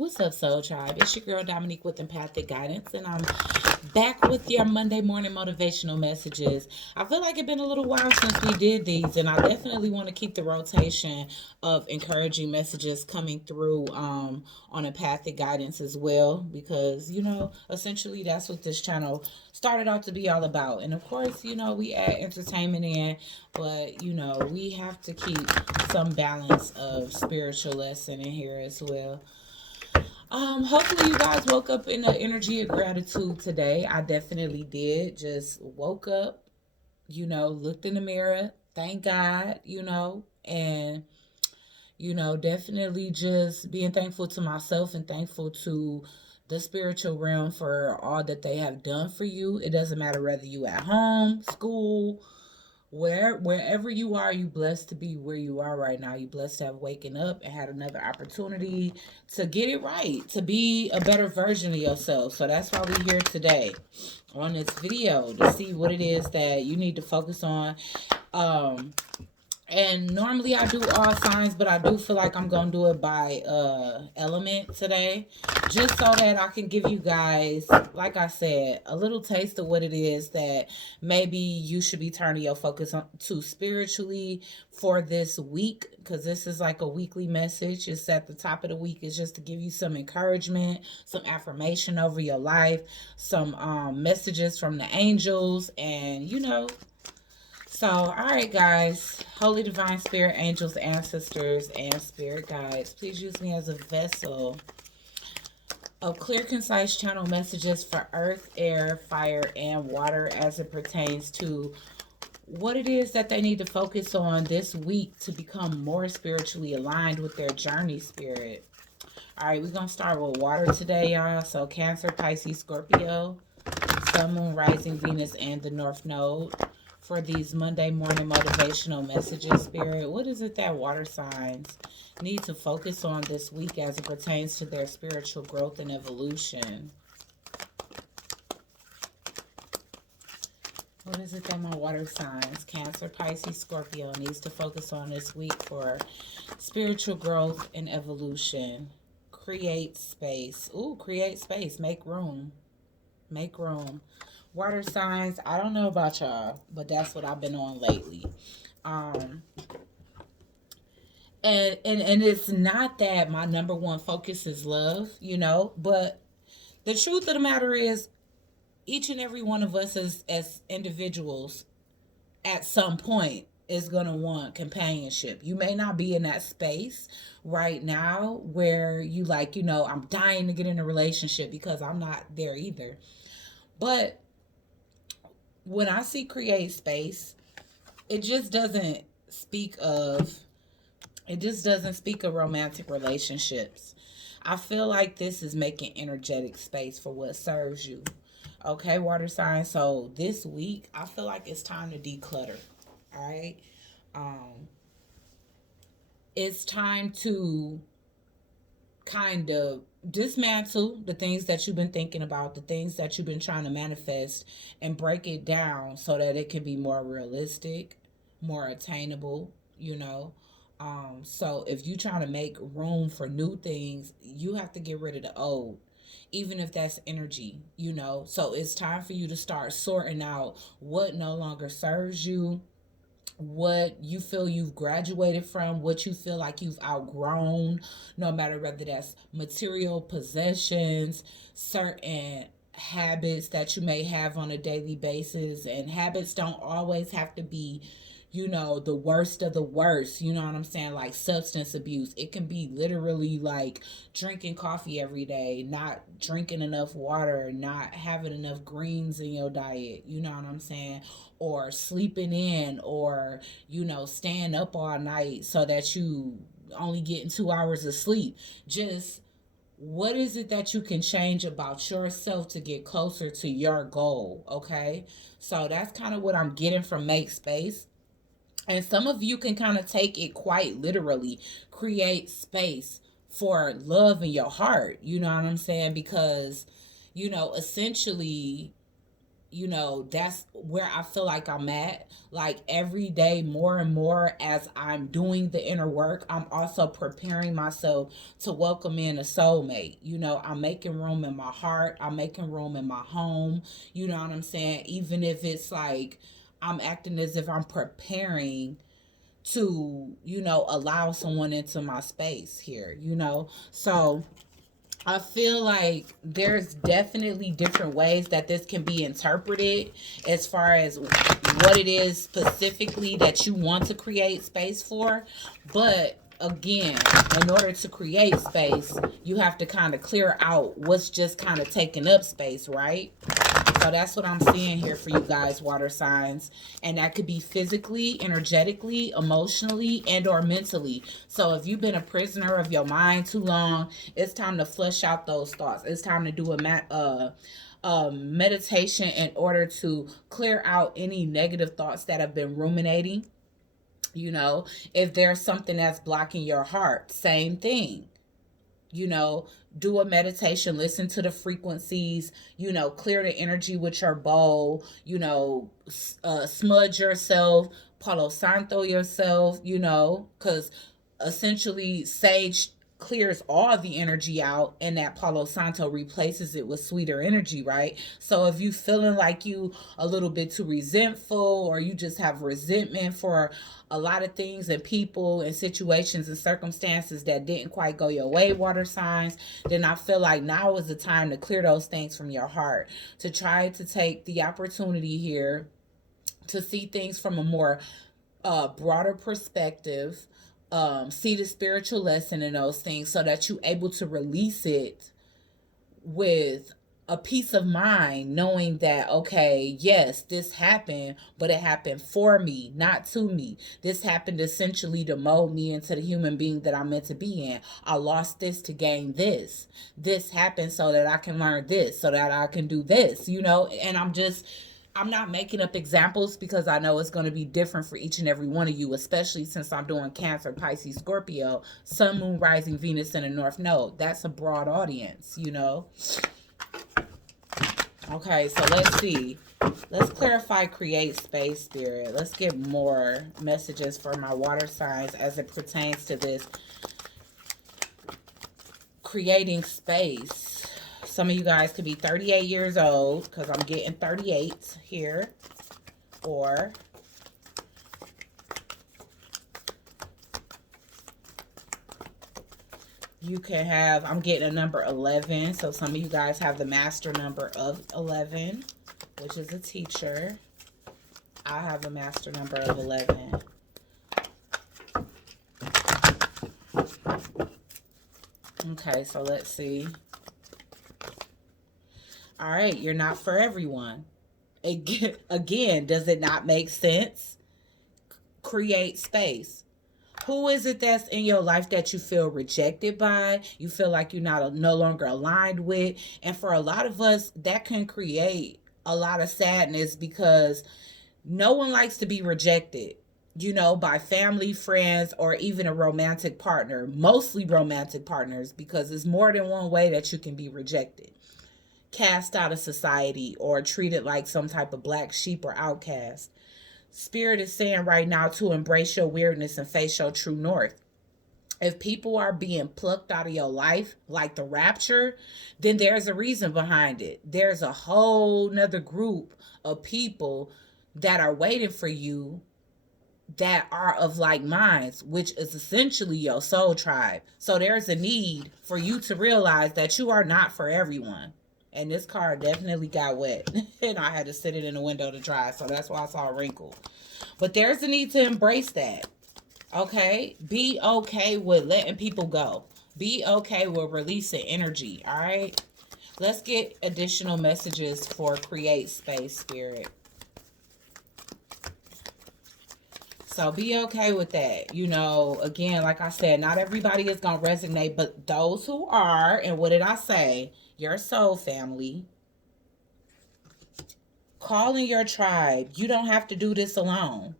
What's up, Soul Tribe? It's your girl Dominique with Empathic Guidance, and I'm back with your Monday morning motivational messages. I feel like it's been a little while since we did these, and I definitely want to keep the rotation of encouraging messages coming through on Empathic Guidance as well, because essentially that's what this channel started out to be all about. And of course, we add entertainment in, but we have to keep some balance of spiritual lesson in here as well. Hopefully you guys woke up in the energy of gratitude today. I definitely did. Just woke up, looked in the mirror, thank God, and definitely just being thankful to myself and thankful to the spiritual realm for all that they have done for you. It doesn't matter whether you at home, school, wherever you are, you blessed to be where you are right now. You blessed to have waken up and had another opportunity to get it right, to be a better version of yourself. So that's why we're here today on this video, to see what it is that you need to focus on. And normally I do all signs, but I do feel like I'm going to do it by element today. Just so that I can give you guys, like I said, a little taste of what it is that maybe you should be turning your focus on to spiritually for this week. Because this is like a weekly message. It's at the top of the week. It's just to give you some encouragement, some affirmation over your life, some messages from the angels, and so, all right, guys, Holy Divine Spirit, angels, ancestors, and spirit guides, please use me as a vessel of clear, concise channel messages for earth, air, fire, and water as it pertains to what it is that they need to focus on this week to become more spiritually aligned with their journey spirit. All right, we're going to start with water today, y'all. So, Cancer, Pisces, Scorpio, Sun, Moon, Rising, Venus, and the North Node. For these Monday morning motivational messages, Spirit, what is it that water signs need to focus on this week as it pertains to their spiritual growth and evolution? What is it that my water signs, Cancer, Pisces, Scorpio, needs to focus on this week for spiritual growth and evolution? Create space. Ooh, create space. Make room. Make room. Water signs, I don't know about y'all, but that's what I've been on lately. Um and it's not that my number one focus is love, but the truth of the matter is each and every one of us as individuals at some point is going to want companionship. You may not be in that space right now where you like, I'm dying to get in a relationship, because I'm not there either. But when I see create space, it just doesn't speak of romantic relationships. I feel like this is making energetic space for what serves you. Okay, water sign. So this week, I feel like it's time to declutter. All right. Um, it's time to kind of dismantle the things that you've been thinking about, the things that you've been trying to manifest, and break it down so that it can be more realistic, more attainable, So if you're trying to make room for new things, you have to get rid of the old, even if that's energy. So it's time for you to start sorting out what no longer serves you, what you feel you've graduated from, what you feel like you've outgrown, no matter whether that's material possessions, certain habits that you may have on a daily basis. And habits don't always have to be, the worst of the worst. You know what I'm saying? Like substance abuse. It can be literally like drinking coffee every day, not drinking enough water, not having enough greens in your diet. You know what I'm saying? Or sleeping in, or, staying up all night so that you only getting 2 hours of sleep. Just what is it that you can change about yourself to get closer to your goal? Okay. So that's kind of what I'm getting from Make Space. And some of you can kind of take it quite literally. Create space for love in your heart. You know what I'm saying? Because, essentially, you know, that's where I feel like I'm at. Like every day, more and more, as I'm doing the inner work, I'm also preparing myself to welcome in a soulmate. You know, I'm making room in my heart, I'm making room in my home. You know what I'm saying? Even if it's like I'm acting as if I'm preparing to, you know, allow someone into my space here, you know? So I feel like there's definitely different ways that this can be interpreted as far as what it is specifically that you want to create space for. But again, in order to create space, you have to kind of clear out what's just kind of taking up space, right? So that's what I'm seeing here for you guys, water signs. And that could be physically, energetically, emotionally, and or mentally. So if you've been a prisoner of your mind too long, it's time to flush out those thoughts. It's time to do meditation in order to clear out any negative thoughts that have been ruminating. You know, if there's something that's blocking your heart, same thing. You know, do a meditation, listen to the frequencies, you know, clear the energy with your bowl, you know, smudge yourself, palo santo yourself, you know, because essentially sage clears all the energy out and that palo santo replaces it with sweeter energy, right? So if you feeling like you a little bit too resentful, or you just have resentment for a lot of things and people and situations and circumstances that didn't quite go your way, water signs, then I feel like now is the time to clear those things from your heart, to try to take the opportunity here to see things from a more broader perspective, see the spiritual lesson in those things so that you're able to release it with a peace of mind, knowing that, okay, yes, this happened, but it happened for me, not to me. This happened essentially to mold me into the human being that I'm meant to be in. I lost this to gain this. This happened so that I can learn this, so that I can do this, you know? And I'm not making up examples because I know it's going to be different for each and every one of you, especially since I'm doing Cancer, Pisces, Scorpio, Sun, Moon, Rising, Venus, and the North Node. That's a broad audience, you know? Okay, so let's see. Let's clarify create space, spirit. Let's get more messages for my water signs as it pertains to this creating space. Some of you guys could be 38 years old because I'm getting 38 here. Or you can have, I'm getting a number 11. So some of you guys have the master number of 11, which is a teacher. I have a master number of 11. Okay, so let's see. All right, you're not for everyone. Again, does it not make sense? Create space. Who is it that's in your life that you feel rejected by? You feel like you're no longer aligned with? And for a lot of us, that can create a lot of sadness because no one likes to be rejected, you know, by family, friends, or even a romantic partner. Mostly romantic partners, because there's more than one way that you can be rejected, cast out of society, or treated like some type of black sheep or outcast. Spirit is saying right now to embrace your weirdness and face your true north. If people are being plucked out of your life like the rapture, then there's a reason behind it. There's a whole nother group of people that are waiting for you that are of like minds, which is essentially your soul tribe. So there's a need for you to realize that you are not for everyone. And this card definitely got wet. And I had to sit it in the window to dry. So that's why I saw a wrinkle. But there's a need to embrace that. Okay? Be okay with letting people go. Be okay with releasing energy. All right? Let's get additional messages for create space, spirit. So be okay with that. You know, again, like I said, not everybody is going to resonate, but those who are, and what did I say? Your soul family. Call in your tribe. You don't have to do this alone.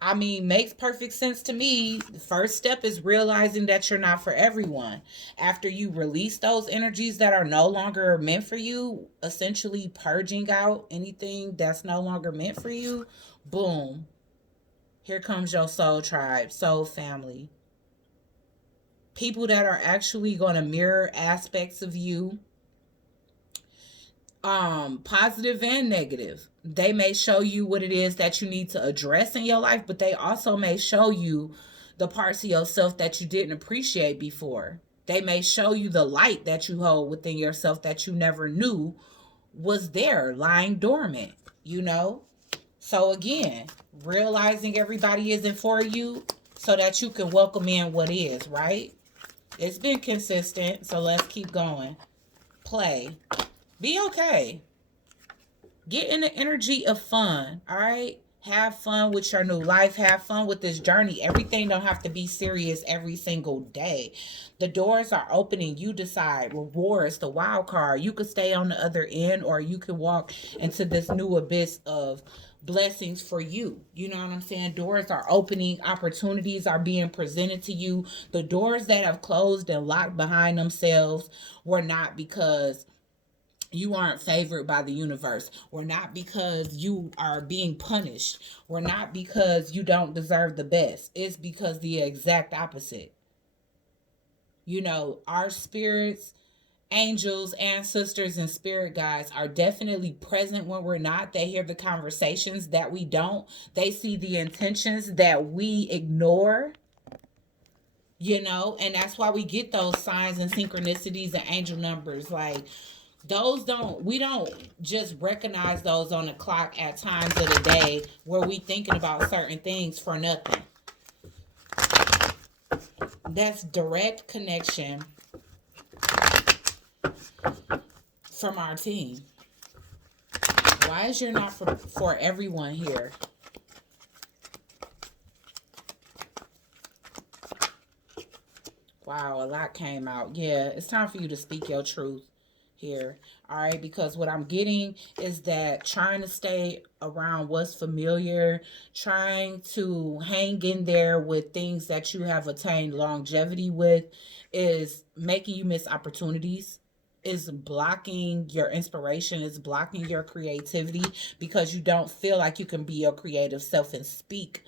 I mean, makes perfect sense to me. The first step is realizing that you're not for everyone. After you release those energies that are no longer meant for you, essentially purging out anything that's no longer meant for you, boom, here comes your soul tribe, soul family. People that are actually going to mirror aspects of you, positive and negative. They may show you what it is that you need to address in your life, but they also may show you the parts of yourself that you didn't appreciate before. They may show you the light that you hold within yourself that you never knew was there lying dormant, you know? So again, realizing everybody isn't for you so that you can welcome in what is, right? It's been consistent, so let's keep going. Play. Be okay. Get in the energy of fun, all right? Have fun with your new life. Have fun with this journey. Everything don't have to be serious every single day. The doors are opening. You decide. Rewards, the wild card. You could stay on the other end or you could walk into this new abyss of blessings for you. You know what I'm saying? Doors are opening. Opportunities are being presented to you. The doors that have closed and locked behind themselves were not because you aren't favored by the universe. Or not because you are being punished. Or not because you don't deserve the best. It's because the exact opposite. You know, our spirits, angels, ancestors, and spirit guides are definitely present when we're not. They hear the conversations that we don't. They see the intentions that we ignore. You know, and that's why we get those signs and synchronicities and angel numbers. Like, those don't, we don't just recognize those on the clock at times of the day where we thinking about certain things for nothing. That's direct connection from our team. Why is you're not for everyone here? Wow, a lot came out. Yeah, it's time for you to speak your truth here. All right, because what I'm getting is that trying to stay around what's familiar, trying to hang in there with things that you have attained longevity with is making you miss opportunities, is blocking your inspiration, is blocking your creativity because you don't feel like you can be your creative self and speak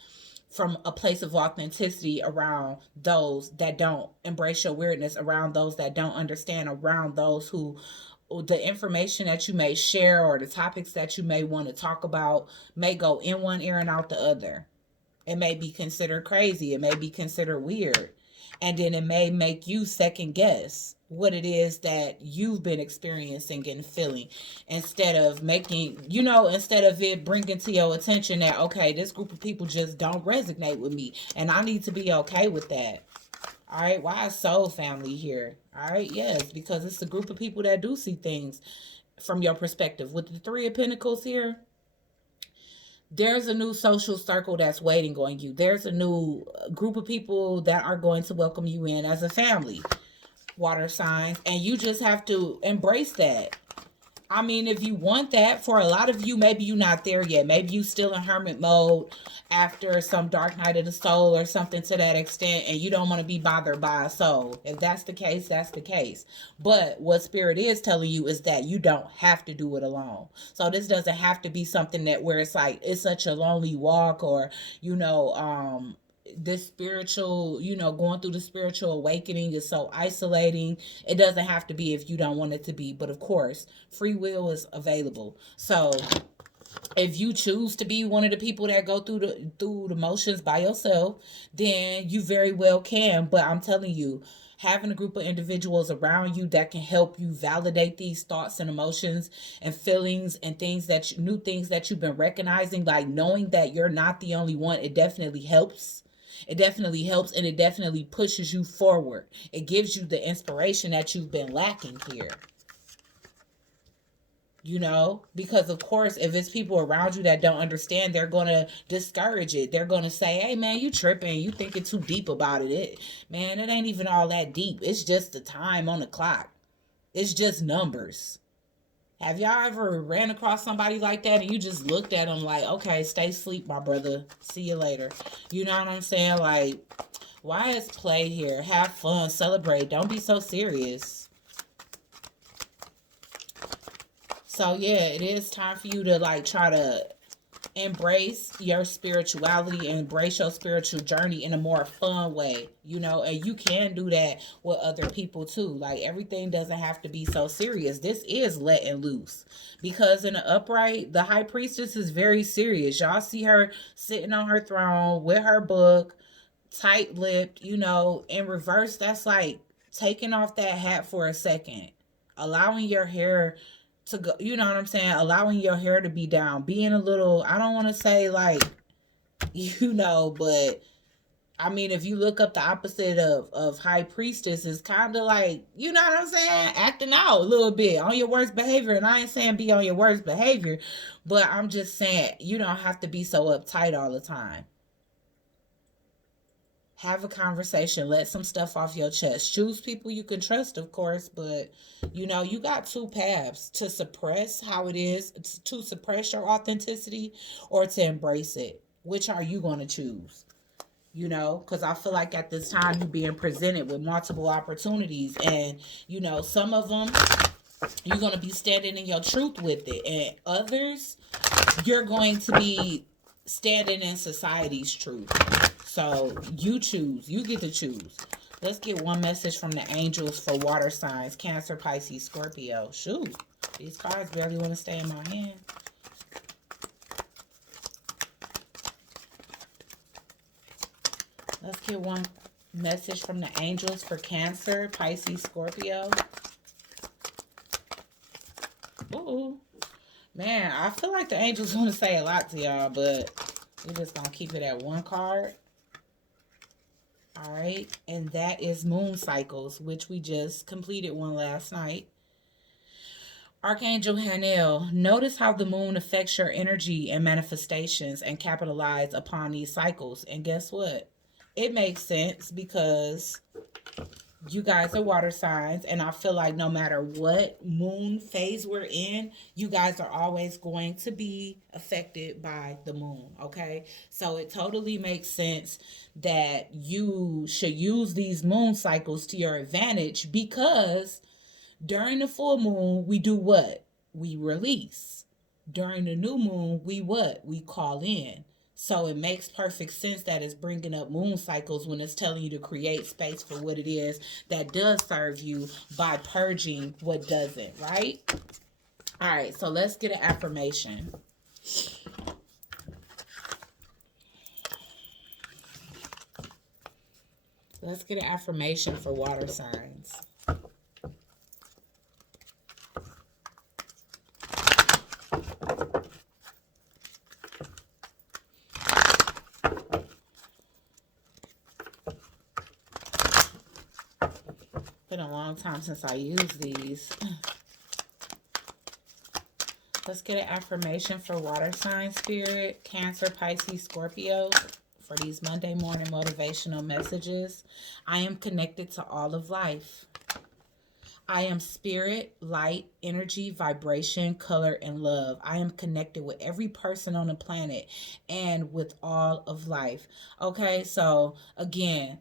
from a place of authenticity around those that don't embrace your weirdness, around those that don't understand, around those who the information that you may share or the topics that you may want to talk about may go in one ear and out the other. It may be considered crazy, it may be considered weird, and then it may make you second guess what it is that you've been experiencing and feeling, instead of making, you know, instead of it bringing to your attention that, okay, this group of people just don't resonate with me and I need to be okay with that. All right, why is soul family here? All right, yes, because it's a group of people that do see things from your perspective. With the Three of Pentacles here, there's a new social circle that's waiting on you. There's a new group of people that are going to welcome you in as a family, water signs, and you just have to embrace that. I mean, if you want that, for a lot of you, maybe you're not there yet. Maybe you still in hermit mode after some dark night of the soul or something to that extent, and you don't want to be bothered by a soul. If that's the case, that's the case. But what spirit is telling you is that you don't have to do it alone. So this doesn't have to be something that where it's like it's such a lonely walk, or you know, this spiritual, you know, going through the spiritual awakening is so isolating. It doesn't have to be if you don't want it to be, but of course free will is available. So if you choose to be one of the people that go through the motions by yourself, then you very well can. But I'm telling you, having a group of individuals around you that can help you validate these thoughts and emotions and feelings and things that new things that you've been recognizing, like knowing that you're not the only one, it definitely helps. It definitely helps, and it definitely pushes you forward. It gives you the inspiration that you've been lacking here. You know, because of course, if it's people around you that don't understand, they're going to discourage it. They're going to say, hey man, you tripping, you thinking too deep about it. Man, it ain't even all that deep. It's just the time on the clock. It's just numbers. Have y'all ever ran across somebody like that and you just looked at them like, okay, stay asleep, my brother. See you later. You know what I'm saying? Like, why is play here? Have fun, celebrate. Don't be so serious. So yeah, it is time for you to like try to embrace your spirituality and embrace your spiritual journey in a more fun way, and you can do that with other people too. Like, everything doesn't have to be so serious. This is letting loose, because in the upright, the high priestess is very serious. Y'all see her sitting on her throne with her book, tight-lipped, in reverse. That's like taking off that hat for a second, allowing your hair to go, you know what I'm saying? Allowing your hair to be down, being a little, I don't want to say like, but I mean, if you look up the opposite of high priestess, is kind of like, you know what I'm saying? Acting out a little bit on your worst behavior. And I ain't saying be on your worst behavior, but I'm just saying you don't have to be so uptight all the time. Have a conversation, let some stuff off your chest. Choose people you can trust, of course, but you got two paths: to suppress how it is, to suppress your authenticity, or to embrace it. Which are you going to choose? Because I feel like at this time you're being presented with multiple opportunities, and some of them you're going to be standing in your truth with it, and others you're going to be standing in society's truth. So you choose. You get to choose. Let's get one message from the angels for water signs: Cancer, Pisces, Scorpio. Shoot, these cards barely want to stay in my hand. Let's get one message from the angels for Cancer, Pisces, Scorpio. Ooh. Man, I feel like the angels want to say a lot to y'all, but we're just going to keep it at one card. All right. And that is moon cycles, which we just completed one last night. Archangel Haniel, notice how the moon affects your energy and manifestations and capitalize upon these cycles. And guess what? It makes sense because you guys are water signs, and I feel like no matter what moon phase we're in, you guys are always going to be affected by the moon. Okay, so it totally makes sense that you should use these moon cycles to your advantage, because during the full moon we do what? We release. During the new moon, we what? We call in. So it makes perfect sense that it's bringing up moon cycles when it's telling you to create space for what it is that does serve you by purging what doesn't, right? All right, so let's get an affirmation. Let's get an affirmation for water signs. Been a long time since I used these. Let's get an affirmation for water sign spirit, Cancer, Pisces, Scorpio, for these Monday morning motivational messages. I am connected to all of life. I am spirit, light, energy, vibration, color, and love. I am connected with every person on the planet and with all of life. Okay, so again,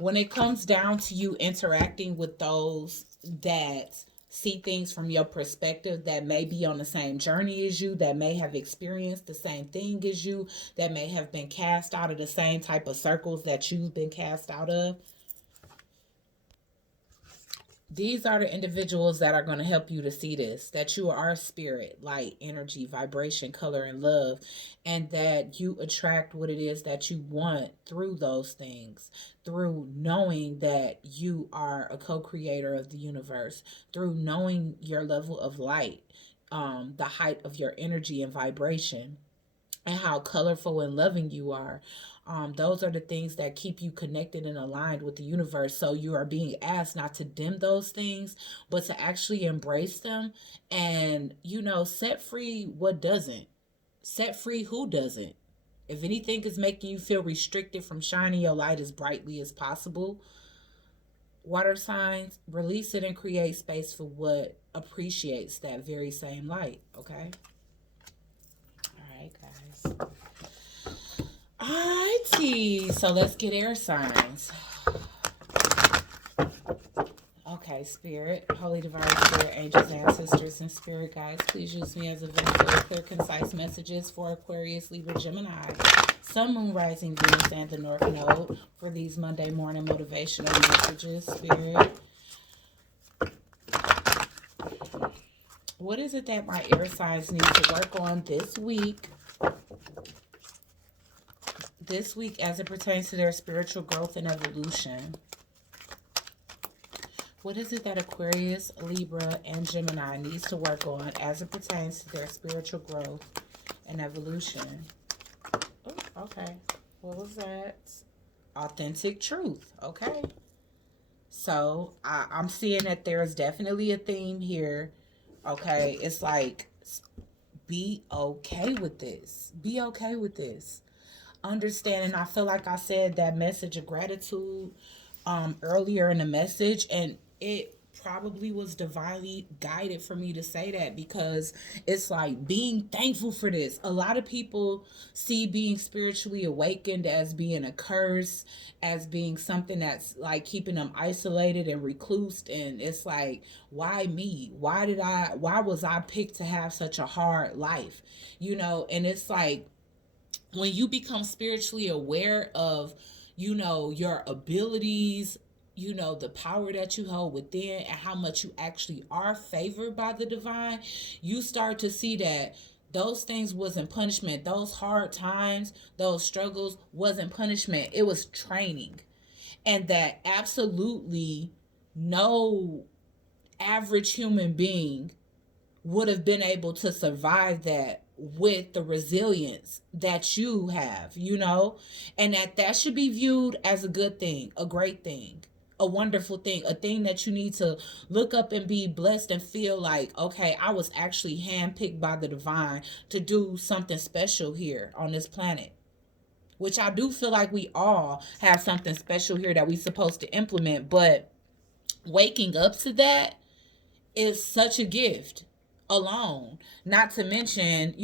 when it comes down to you interacting with those that see things from your perspective, that may be on the same journey as you, that may have experienced the same thing as you, that may have been cast out of the same type of circles that you've been cast out of, these are the individuals that are going to help you to see this, that you are spirit, light, energy, vibration, color, and love, and that you attract what it is that you want through those things, through knowing that you are a co-creator of the universe, through knowing your level of light, the height of your energy and vibration, and how colorful and loving you are. Those are the things that keep you connected and aligned with the universe. So you are being asked not to dim those things, but to actually embrace them and, set free what doesn't. Set free who doesn't. If anything is making you feel restricted from shining your light as brightly as possible, water signs, release it and create space for what appreciates that very same light. Okay. All right, guys. Alrighty. So let's get air signs. Okay, Spirit, Holy Divine Spirit, angels, ancestors, and spirit guides, please use me as a vessel with clear, concise messages for Aquarius, Libra, Gemini, Sun, Moon, Rising, Venus, and the North Node for these Monday morning motivational messages. Spirit, what is it that my air signs need to work on this week? This week as it pertains to their spiritual growth and evolution. What is it that Aquarius, Libra, and Gemini needs to work on as it pertains to their spiritual growth and evolution? Oh, okay. What was that? Authentic truth. Okay. So I'm seeing that there's definitely a theme here. Okay. It's like, be okay with this. Be okay with this. Understanding, I feel like I said that message of gratitude earlier in the message, and it probably was divinely guided for me to say that, because it's like being thankful for this. A lot of people see being spiritually awakened as being a curse, as being something that's like keeping them isolated and reclused, and it's like, why me? Why was I picked to have such a hard life? And it's like, when you become spiritually aware of, your abilities, the power that you hold within, and how much you actually are favored by the divine, you start to see that those things wasn't punishment. Those hard times, those struggles wasn't punishment. It was training. And that absolutely no average human being would have been able to survive that with the resilience that you have, and that should be viewed as a good thing, a great thing, a wonderful thing, a thing that you need to look up and be blessed and feel like, okay, I was actually handpicked by the divine to do something special here on this planet. Which I do feel like we all have something special here that we're supposed to implement, but waking up to that is such a gift alone, not to mention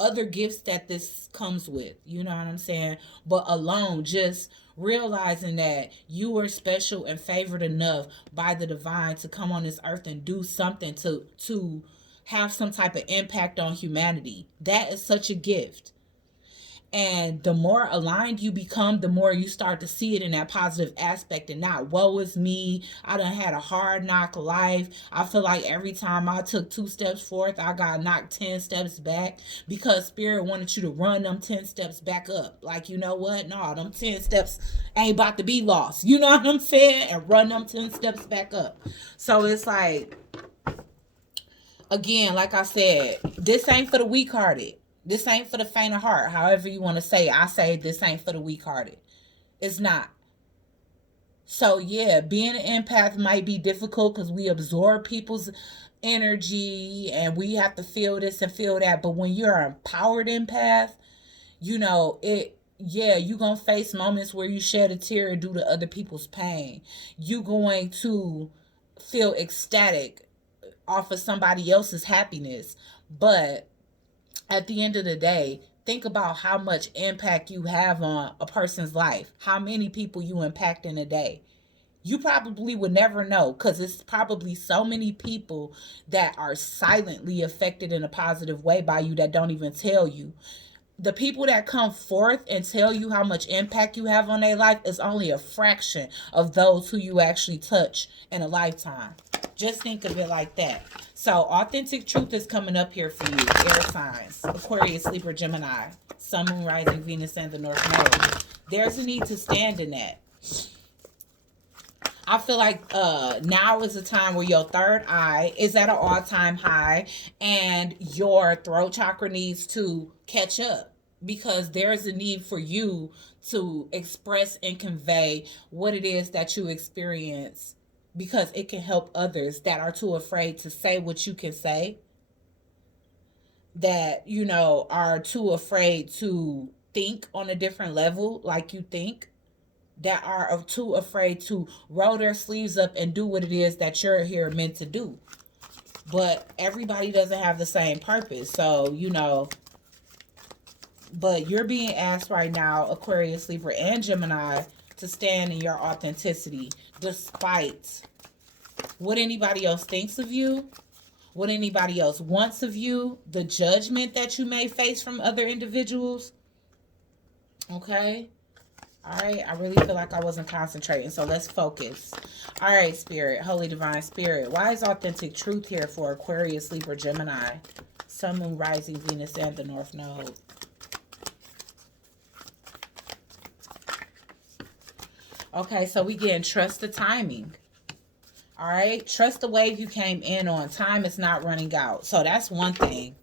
other gifts that this comes with, you know what I'm saying, but alone, just realizing that you are special and favored enough by the divine to come on this earth and do something to have some type of impact on humanity. That is such a gift. And the more aligned you become, the more you start to see it in that positive aspect, and not, woe is me, I done had a hard knock life. I feel like every time I took 2 steps forth, I got knocked 10 steps back, because Spirit wanted you to run them 10 steps back up. Like, you know what? No, them 10 steps ain't about to be lost. You know what I'm saying? And run them 10 steps back up. So it's like, again, like I said, this ain't for the weak-hearted. This ain't for the faint of heart. However you want to say it. I say this ain't for the weak-hearted. It's not. So yeah, being an empath might be difficult because we absorb people's energy and we have to feel this and feel that. But when you're an empowered empath, you're going to face moments where you shed a tear due to other people's pain. You're going to feel ecstatic off of somebody else's happiness. But at the end of the day, think about how much impact you have on a person's life. How many people you impact in a day. You probably would never know, because it's probably so many people that are silently affected in a positive way by you that don't even tell you. The people that come forth and tell you how much impact you have on their life is only a fraction of those who you actually touch in a lifetime. Just think of it like that. So authentic truth is coming up here for you. Air signs, Aquarius, Libra, Gemini, Sun, Moon, Rising, Venus, and the North Node. There's a need to stand in that. I feel like now is a time where your third eye is at an all-time high, and your throat chakra needs to catch up, because there's a need for you to express and convey what it is that you experience, because it can help others that are too afraid to say what you can say, that are too afraid to think on a different level like you think, that are too afraid to roll their sleeves up and do what it is that you're here meant to do. But everybody doesn't have the same purpose. So, but you're being asked right now, Aquarius, Libra, and Gemini, to stand in your authenticity despite what anybody else thinks of you, what anybody else wants of you, the judgment that you may face from other individuals. Okay? All right, I really feel like I wasn't concentrating, so let's focus. All right, Spirit, Holy Divine Spirit. Why is authentic truth here for Aquarius, Libra, Gemini, Sun, Moon, Rising, Venus, and the North Node? Okay, so we getting trust the timing. All right, trust the wave you came in on. Time is not running out. So that's one thing.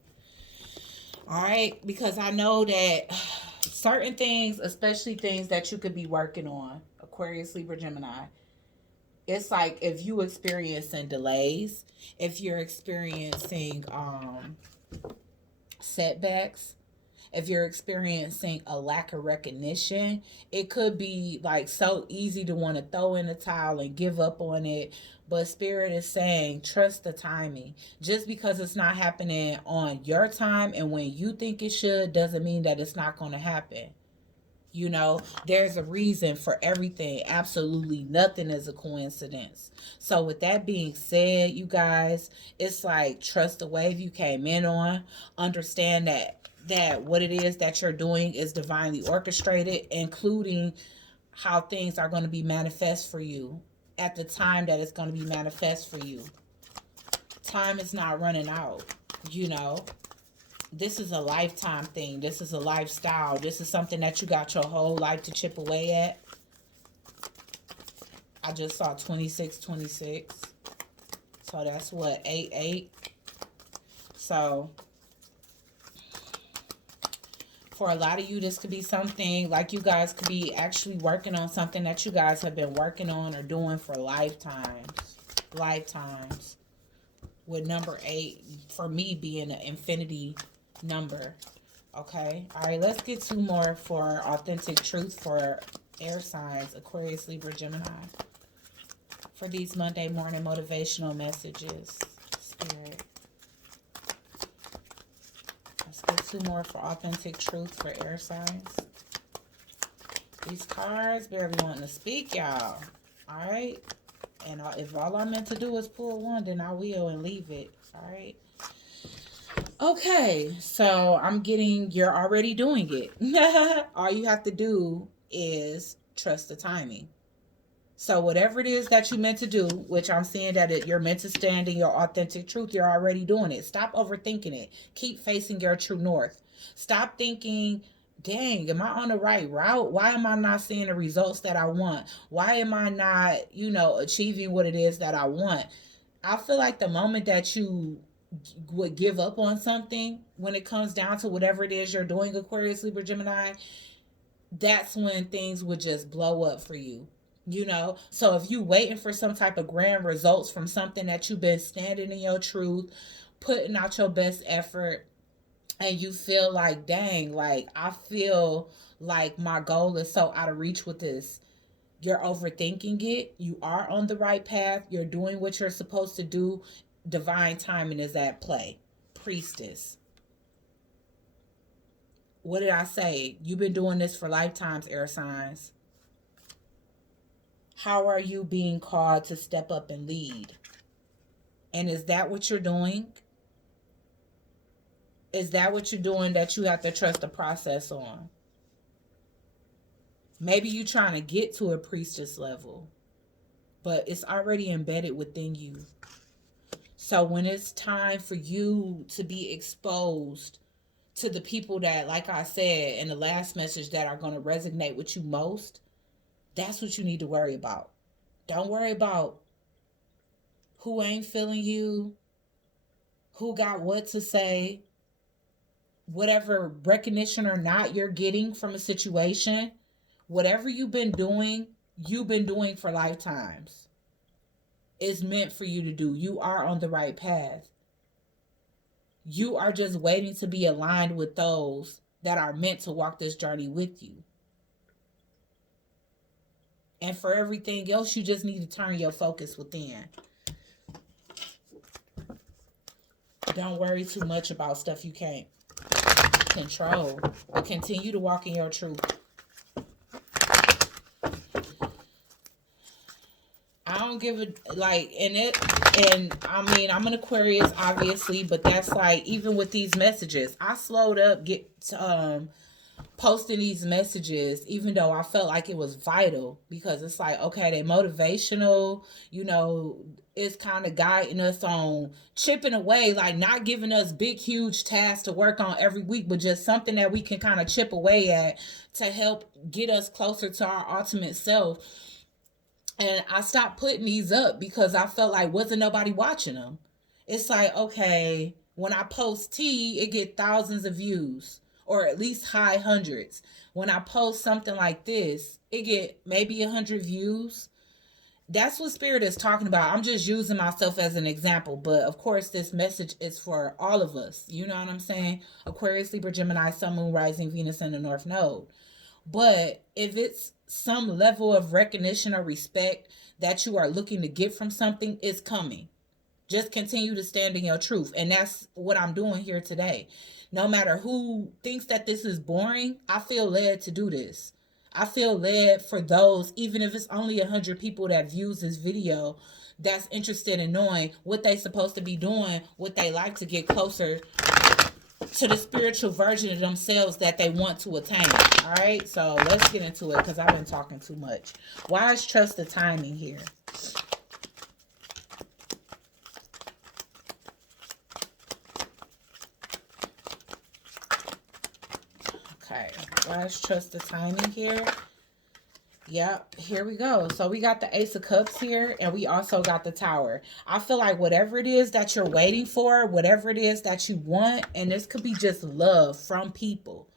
All right, because I know that certain things, especially things that you could be working on, Aquarius, Libra, Gemini, it's like if you experiencing delays, if you're experiencing setbacks, if you're experiencing a lack of recognition, it could be like so easy to want to throw in the towel and give up on it. But Spirit is saying, trust the timing. Just because it's not happening on your time and when you think it should, doesn't mean that it's not going to happen. There's a reason for everything. Absolutely nothing is a coincidence. So with that being said, you guys, it's like trust the wave you came in on. Understand that what it is that you're doing is divinely orchestrated, including how things are going to be manifest for you at the time that it's going to be manifest for you. Time is not running out, This is a lifetime thing. This is a lifestyle. This is something that you got your whole life to chip away at. I just saw 2626. So that's what, 88. So for a lot of you, this could be something like you guys could be actually working on something that you guys have been working on or doing for lifetimes. Lifetimes. With number 8, for me, being an infinity number. Okay. All right. Let's get 2 more for authentic truth for air signs, Aquarius, Libra, Gemini. For these Monday morning motivational messages, Spirit. Let's get 2 more for authentic truth for air signs. These cards barely wanting to speak, y'all. All right. And if all I'm meant to do is pull one, then I will and leave it. All right. Okay, so I'm getting, you're already doing it. All you have to do is trust the timing. So whatever it is that you meant to do, which I'm seeing that you're meant to stand in your authentic truth, you're already doing it. Stop overthinking it. Keep facing your true north. Stop thinking, dang, am I on the right route? Why am I not seeing the results that I want? Why am I not, achieving what it is that I want? I feel like the moment that you would give up on something when it comes down to whatever it is you're doing, Aquarius, Libra, Gemini, that's when things would just blow up for you. So if you waiting for some type of grand results from something that you've been standing in your truth, putting out your best effort, and you feel like, dang, like I feel like my goal is so out of reach with this, you're overthinking it. You are on the right path. You're doing what you're supposed to do. Divine timing is at play. Priestess. What did I say? You've been doing this for lifetimes, air signs. How are you being called to step up and lead? And is that what you're doing? Is that what you're doing that you have to trust the process on? Maybe you're trying to get to a priestess level, but it's already embedded within you. So when it's time for you to be exposed to the people that, like I said in the last message, that are going to resonate with you most, that's what you need to worry about. Don't worry about who ain't feeling you, who got what to say, whatever recognition or not you're getting from a situation. Whatever you've been doing for lifetimes. It's meant for you to do. You are on the right path. You are just waiting to be aligned with those that are meant to walk this journey with you. And for everything else, you just need to turn your focus within. Don't worry too much about stuff you can't control, but continue to walk in your truth. I don't give a like, and I mean, I'm an Aquarius, obviously, but that's like, even with these messages, I slowed up posting these messages, even though I felt like it was vital, because it's like, okay, they motivational, it's kind of guiding us on chipping away, like not giving us big, huge tasks to work on every week, but just something that we can kind of chip away at to help get us closer to our ultimate self. And I stopped putting these up because I felt like wasn't nobody watching them. It's like, okay, when I post tea, it get thousands of views, or at least high hundreds. When I post something like this, it get maybe 100 views. That's what Spirit is talking about. I'm just using myself as an example, but of course this message is for all of us. You know what I'm saying? Aquarius, Libra, Gemini, Sun, Moon, Rising, Venus, and the North Node. But if it's some level of recognition or respect that you are looking to get from something, it's coming. Just continue to stand in your truth. And that's what I'm doing here today. No matter who thinks that this is boring, I feel led to do this. I feel led for those, even if it's only 100 people that views this video, that's interested in knowing what they supposed to be doing, what they like to get closer to the spiritual version of themselves that they want to attain. All right, so let's get into it, because I've been talking too much. Why is trust the timing here? Okay, why is trust the timing here? Yep, here we go. So we got the Ace of Cups here, and we also got the Tower. I feel like whatever it is that you're waiting for, whatever it is that you want, and this could be just love from people.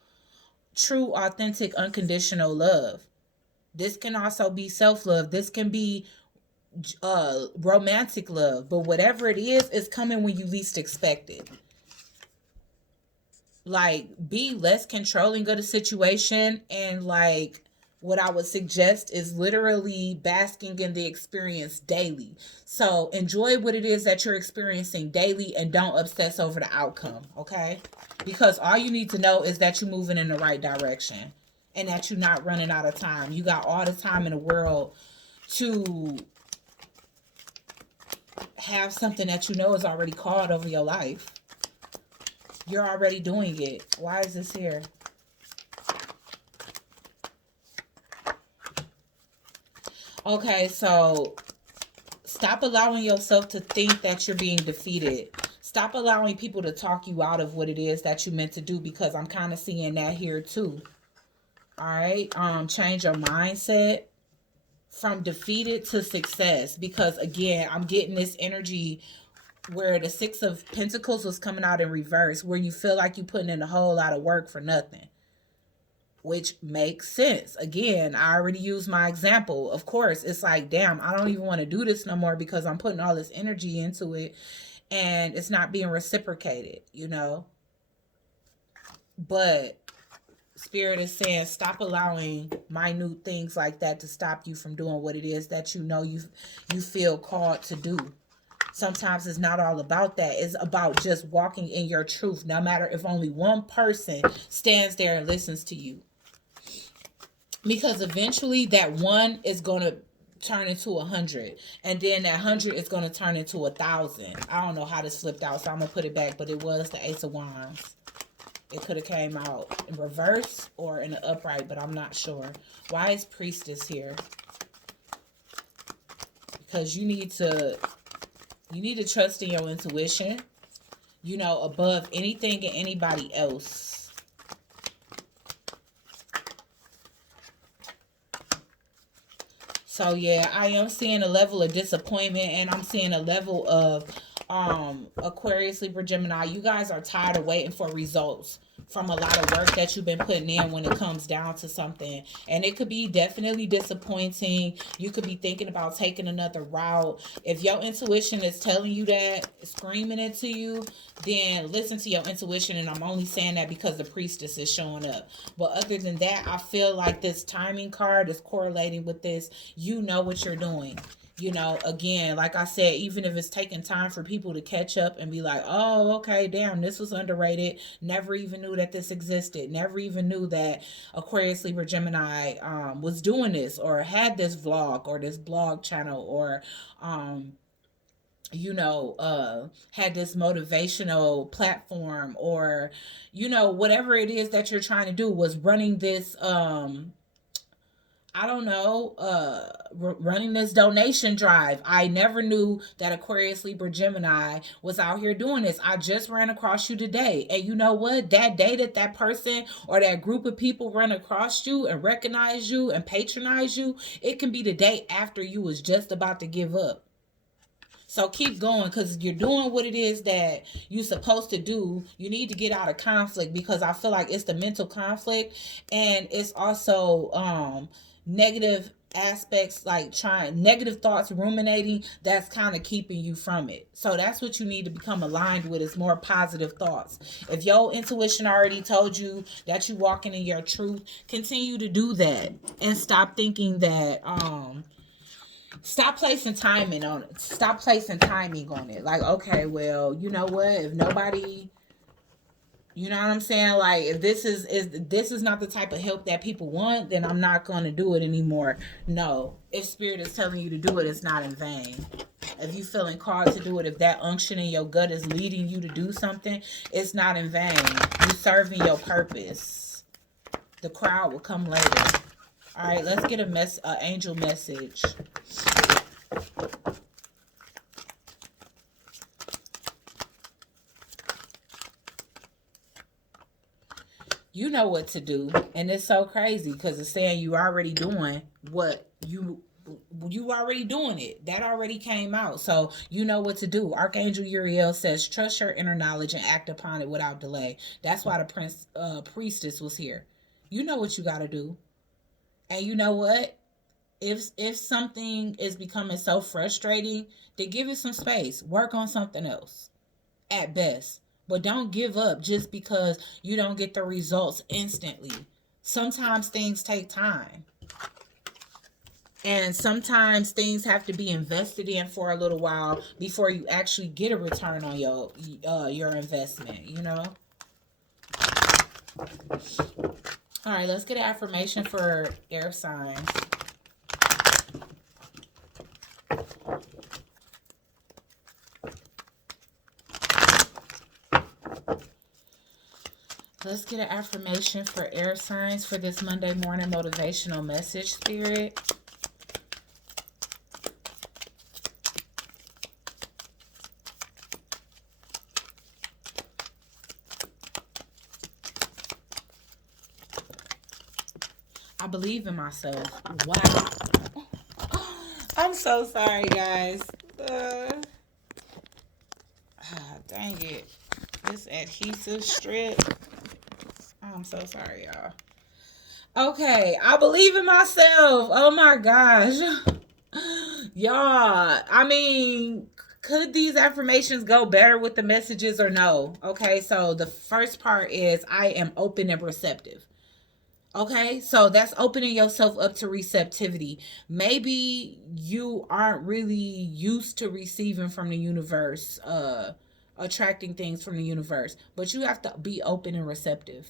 True, authentic, unconditional love. This can also be self-love. This can be romantic love. But whatever it is, it's coming when you least expect it. Like, be less controlling of the situation, and like, what I would suggest is literally basking in the experience daily. So enjoy what it is that you're experiencing daily, and don't obsess over the outcome, okay? Because all you need to know is that you're moving in the right direction, and that you're not running out of time. You got all the time in the world to have something that you know is already called over your life. You're already doing it. Why is this here? Okay, so stop allowing yourself to think that you're being defeated. Stop allowing people to talk you out of what it is that you meant to do, because I'm kind of seeing that here too. All right, change your mindset from defeated to success, because again, I'm getting this energy where the Six of Pentacles was coming out in reverse, where you feel like you're putting in a whole lot of work for nothing. Which makes sense. Again, I already used my example. Of course, it's like, damn, I don't even want to do this no more, because I'm putting all this energy into it and it's not being reciprocated, But Spirit is saying, stop allowing minute things like that to stop you from doing what it is that you feel called to do. Sometimes it's not all about that. It's about just walking in your truth, no matter if only one person stands there and listens to you. Because eventually that one is going to turn into 100. And then that 100 is going to turn into 1,000. I don't know how this flipped out, so I'm going to put it back. But it was the Ace of Wands. It could have came out in reverse or in the upright, but I'm not sure. Why is Priestess here? Because you need to trust in your intuition, above anything and anybody else. So yeah, I am seeing a level of disappointment, and I'm seeing a level of Aquarius, Libra, Gemini. You guys are tired of waiting for results from a lot of work that you've been putting in when it comes down to something. And it could be definitely disappointing. You could be thinking about taking another route. If your intuition is telling you that, screaming it to you, then listen to your intuition. And I'm only saying that because the Priestess is showing up. But other than that, I feel like this timing card is correlating with this. You know what you're doing. You know, again, like I said, even if it's taking time for people to catch up and be like, oh, okay, damn, this was underrated. Never even knew that this existed. Never even knew that Aquarius, Libra, Gemini was doing this or had this vlog or this blog channel or, had this motivational platform or, whatever it is that you're trying to do was running this, I don't know, running this donation drive. I never knew that Aquarius, Libra, Gemini was out here doing this. I just ran across you today. And you know what? That day that that person or that group of people run across you and recognize you and patronize you, it can be the day after you was just about to give up. So keep going because you're doing what it is that you're supposed to do. You need to get out of conflict because I feel like it's the mental conflict and it's also negative aspects like trying negative thoughts ruminating that's kind of keeping you from it. So that's what you need to become aligned with is more positive thoughts. If your intuition already told you that you walking in your truth, continue to do that and stop thinking that stop placing timing on it. Stop placing timing on it. Like, okay, well, you know what? If nobody, you know what I'm saying? Like, if this is not the type of help that people want, then I'm not going to do it anymore. No. If spirit is telling you to do it, it's not in vain. If you feeling called to do it, if that unction in your gut is leading you to do something, it's not in vain. You're serving your purpose. The crowd will come later. All right, let's get a angel message. You know what to do, and it's so crazy because it's saying you already doing what you already doing it. That already came out, so you know what to do. Archangel Uriel says, "Trust your inner knowledge and act upon it without delay." That's why the priestess was here. You know what you got to do. And you know what? If something is becoming so frustrating, then give it some space. Work on something else at best. But don't give up just because you don't get the results instantly. Sometimes things take time. And sometimes things have to be invested in for a little while before you actually get a return on your investment, you know? All right, let's get an affirmation for air signs. Let's get an affirmation for air signs for this Monday morning motivational message, Spirit. I believe in myself. Wow. I'm so sorry, guys. Dang it. This adhesive strip. I'm so sorry, y'all. Okay, I believe in myself. Oh my gosh. Y'all, I mean, could these affirmations go better with the messages or no? Okay, so the first part is I am open and receptive. Okay, so that's opening yourself up to receptivity. Maybe you aren't really used to receiving from the universe, attracting things from the universe, but you have to be open and receptive.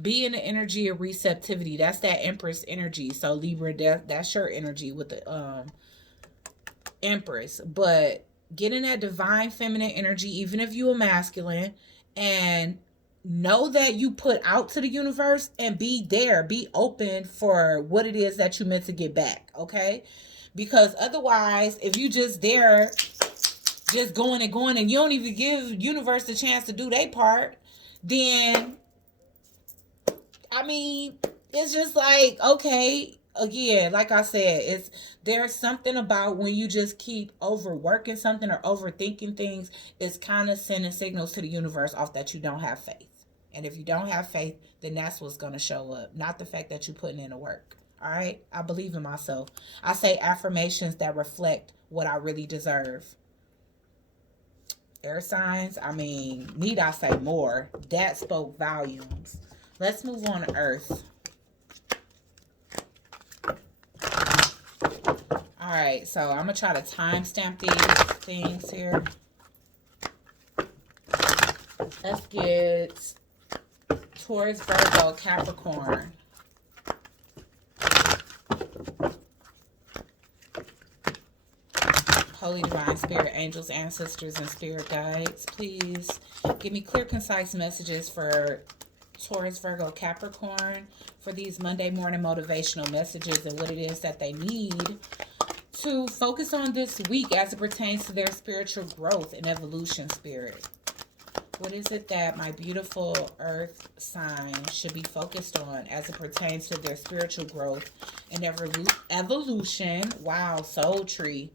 Be in the energy of receptivity. That's that Empress energy. So Libra, that's your energy with the Empress. But get in that divine feminine energy, even if you are masculine, and know that you put out to the universe and be there. Be open for what it is that you meant to get back. Okay? Because otherwise, if you just there, just going and you don't even give universe a chance to do their part, then I mean, it's just like, okay, again, like I said, there's something about when you just keep overworking something or overthinking things, it's kind of sending signals to the universe off that you don't have faith. And if you don't have faith, then that's what's going to show up, not the fact that you're putting in the work. All right? I believe in myself. I say affirmations that reflect what I really deserve. Air signs, I mean, need I say more? That spoke volumes. Let's move on to Earth. All right, so I'm gonna try to timestamp these things here. Let's get Taurus, Virgo, Capricorn. Holy Divine Spirit, angels, ancestors, and spirit guides, please give me clear, concise messages for Taurus, Virgo, Capricorn for these Monday morning motivational messages and what it is that they need to focus on this week as it pertains to their spiritual growth and evolution spirit. What is it that my beautiful earth sign should be focused on as it pertains to their spiritual growth and evolution? Wow, soul tree.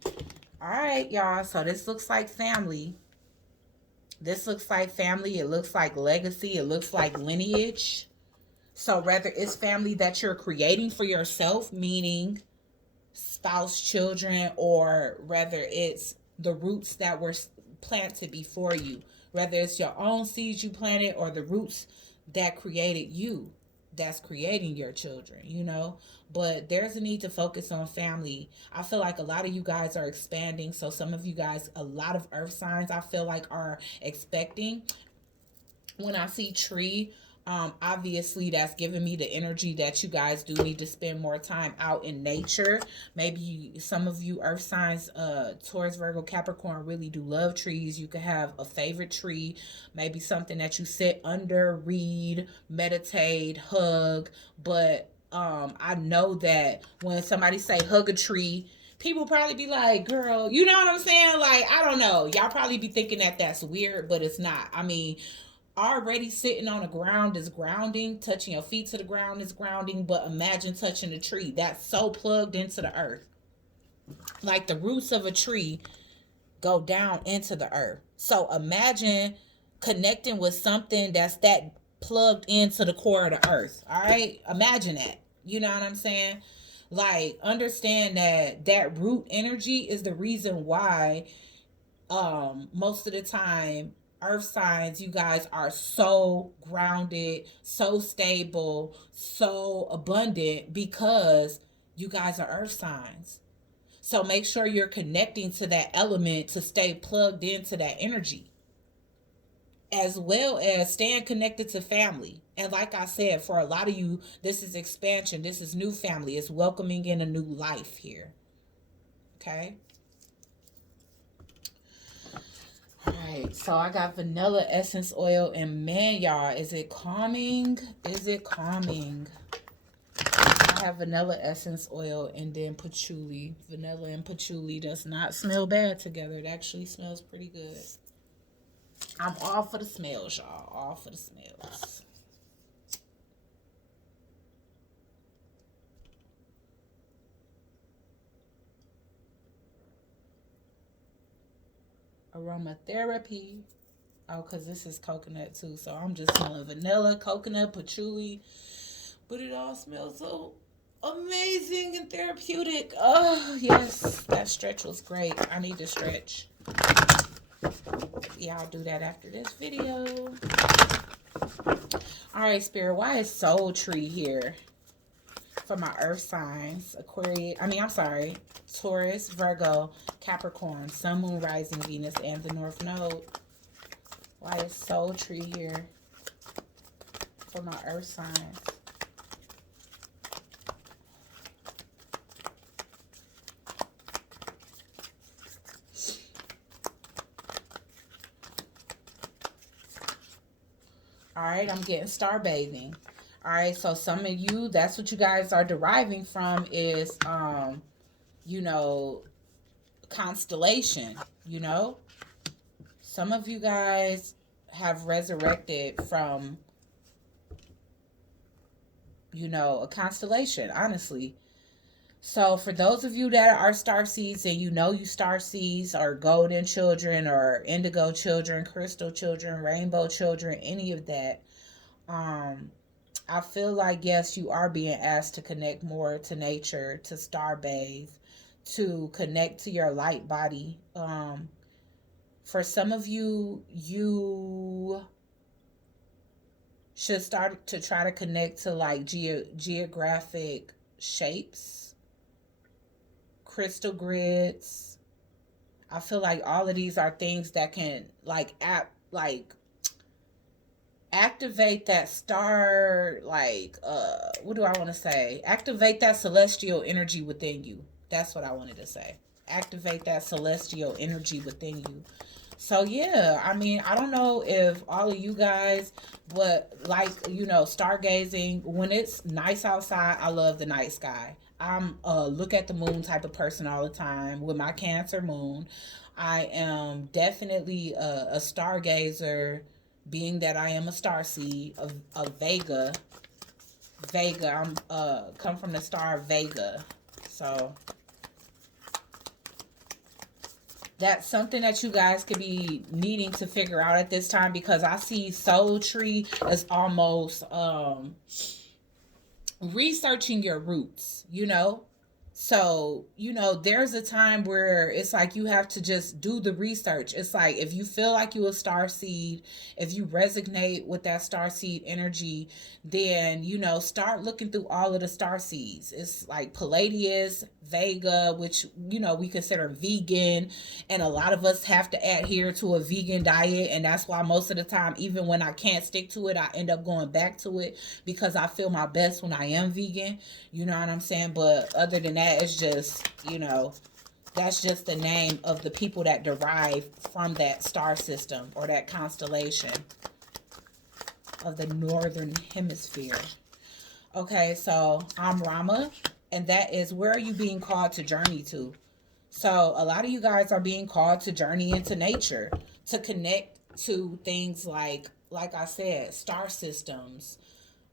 All right, y'all. So this looks like family. This looks like family. It looks like legacy. It looks like lineage. So whether it's family that you're creating for yourself, meaning spouse, children, or whether it's the roots that were planted before you, whether it's your own seeds you planted or the roots that created you, that's creating your children, you know. But there's a need to focus on family. I feel like a lot of you guys are expanding. So some of you guys, a lot of earth signs, I feel like are expecting. When I see tree, obviously that's giving me the energy that you guys do need to spend more time out in nature. Maybe some of you earth signs, Taurus, Virgo, Capricorn, really do love trees. You could have a favorite tree, maybe something that you sit under, read, meditate, hug. But I know that when somebody say hug a tree, people probably be like, girl, you know what I'm saying? Like, I don't know. Y'all probably be thinking that that's weird, but it's not. I mean, already sitting on the ground is grounding. Touching your feet to the ground is grounding. But imagine touching a tree. That's so plugged into the earth. Like the roots of a tree go down into the earth. So imagine connecting with something that's that plugged into the core of the earth. All right? Imagine that. You know what I'm saying? Like, understand that that root energy is the reason why most of the time earth signs, you guys are so grounded, so stable, so abundant, because you guys are earth signs. So make sure you're connecting to that element to stay plugged into that energy, as well as staying connected to family. And like I said, for a lot of you, this is expansion, this is new family, it's welcoming in a new life here. Okay. All right, so I got vanilla essence oil, and man, y'all, is it calming? Is it calming? I have vanilla essence oil and then patchouli. Vanilla and patchouli does not smell bad together. It actually smells pretty good. I'm all for the smells, y'all. All for the smells. Aromatherapy. Oh, because this is coconut too. So I'm just smelling vanilla, coconut, patchouli. But it all smells so amazing and therapeutic. Oh, yes. That stretch was great. I need to stretch. Yeah, I'll do that after this video. All right, Spirit. Why is Soul Tree here? For my earth signs, Aquarius, I'm sorry, Taurus, Virgo, Capricorn, Sun, Moon, Rising, Venus, and the North Node. Why is Soul Tree here for my earth signs? All right, I'm getting star bathing. All right, so some of you, that's what you guys are deriving from is, you know, constellation, you know. Some of you guys have resurrected from, you know, a constellation, honestly. So for those of you that are star seeds and you know you star seeds or golden children or indigo children, crystal children, rainbow children, any of that, I feel like, yes, you are being asked to connect more to nature, to star bathe, to connect to your light body. For some of you, you should start to try to connect to like geographic shapes, crystal grids. I feel like all of these are things that can like activate that star, like what do I want to say? Activate that celestial energy within you. That's what I wanted to say. Activate that celestial energy within you. So yeah, I mean, I don't know if all of you guys, but like, stargazing, when it's nice outside, I love the night sky. I'm a look at the moon type of person all the time with my Cancer moon. I am definitely a stargazer, being that I am a star seed of Vega. I'm come from the star of Vega. So that's something that you guys could be needing to figure out at this time, because I see Soul Tree as almost researching your roots, So, there's a time where it's like you have to just do the research. It's like if you feel like you a star seed, if you resonate with that star seed energy, then, start looking through all of the star seeds. It's like Palladius, Vega, which, we consider vegan. And a lot of us have to adhere to a vegan diet. And that's why most of the time, even when I can't stick to it, I end up going back to it because I feel my best when I am vegan. You know what I'm saying? But other than that, it's just, that's just the name of the people that derive from that star system or that constellation of the northern hemisphere. Okay, so I'm Rama, and that is, where are you being called to journey to? So a lot of you guys are being called to journey into nature, to connect to things like I said, star systems,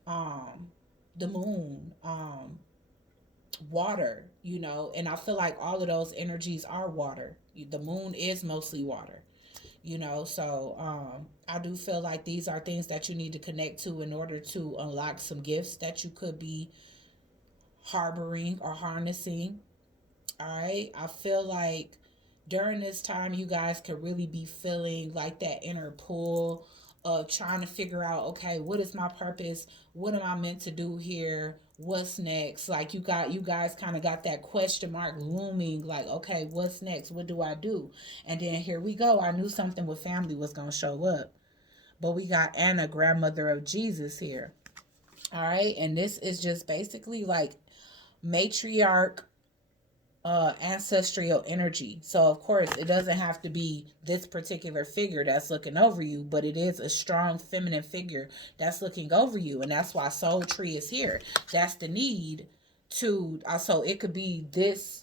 the moon, water, and I feel like all of those energies are water. The moon is mostly water, so I do feel like these are things that you need to connect to in order to unlock some gifts that you could be harboring or harnessing. All right, I feel like during this time you guys could really be feeling like that inner pull of trying to figure out, okay, what is my purpose? What am I meant to do here? What's next? Like, you guys kind of got that question mark looming, like, okay, what's next? What do I do? And then here we go. I knew something with family was going to show up. But we got Anna, grandmother of Jesus, here. All right, and this is just basically like matriarch, ancestral energy. So of course it doesn't have to be this particular figure that's looking over you, but it is a strong feminine figure that's looking over you, and that's why Soul Tree is here. That's the need to so it could be this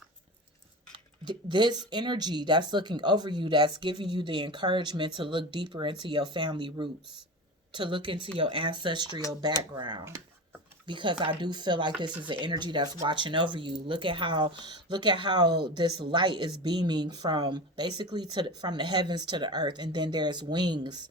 energy that's looking over you, that's giving you the encouragement to look deeper into your family roots, to look into your ancestral background, because I do feel like this is an energy that's watching over you. Look at how this light is beaming from basically from the heavens to the earth, and then there's wings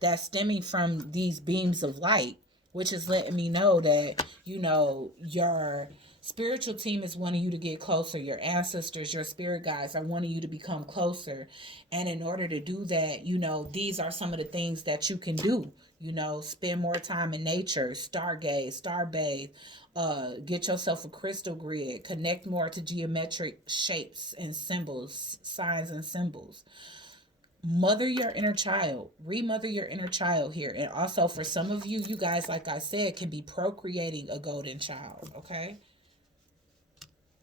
that's stemming from these beams of light, which is letting me know that your spiritual team is wanting you to get closer. Your ancestors, your spirit guides are wanting you to become closer. And in order to do that, these are some of the things that you can do. Spend more time in nature, stargaze, starbathe, get yourself a crystal grid, connect more to geometric shapes and symbols, signs and symbols. Mother your inner child, remother your inner child here. And also for some of you, you guys, like I said, can be procreating a golden child, okay?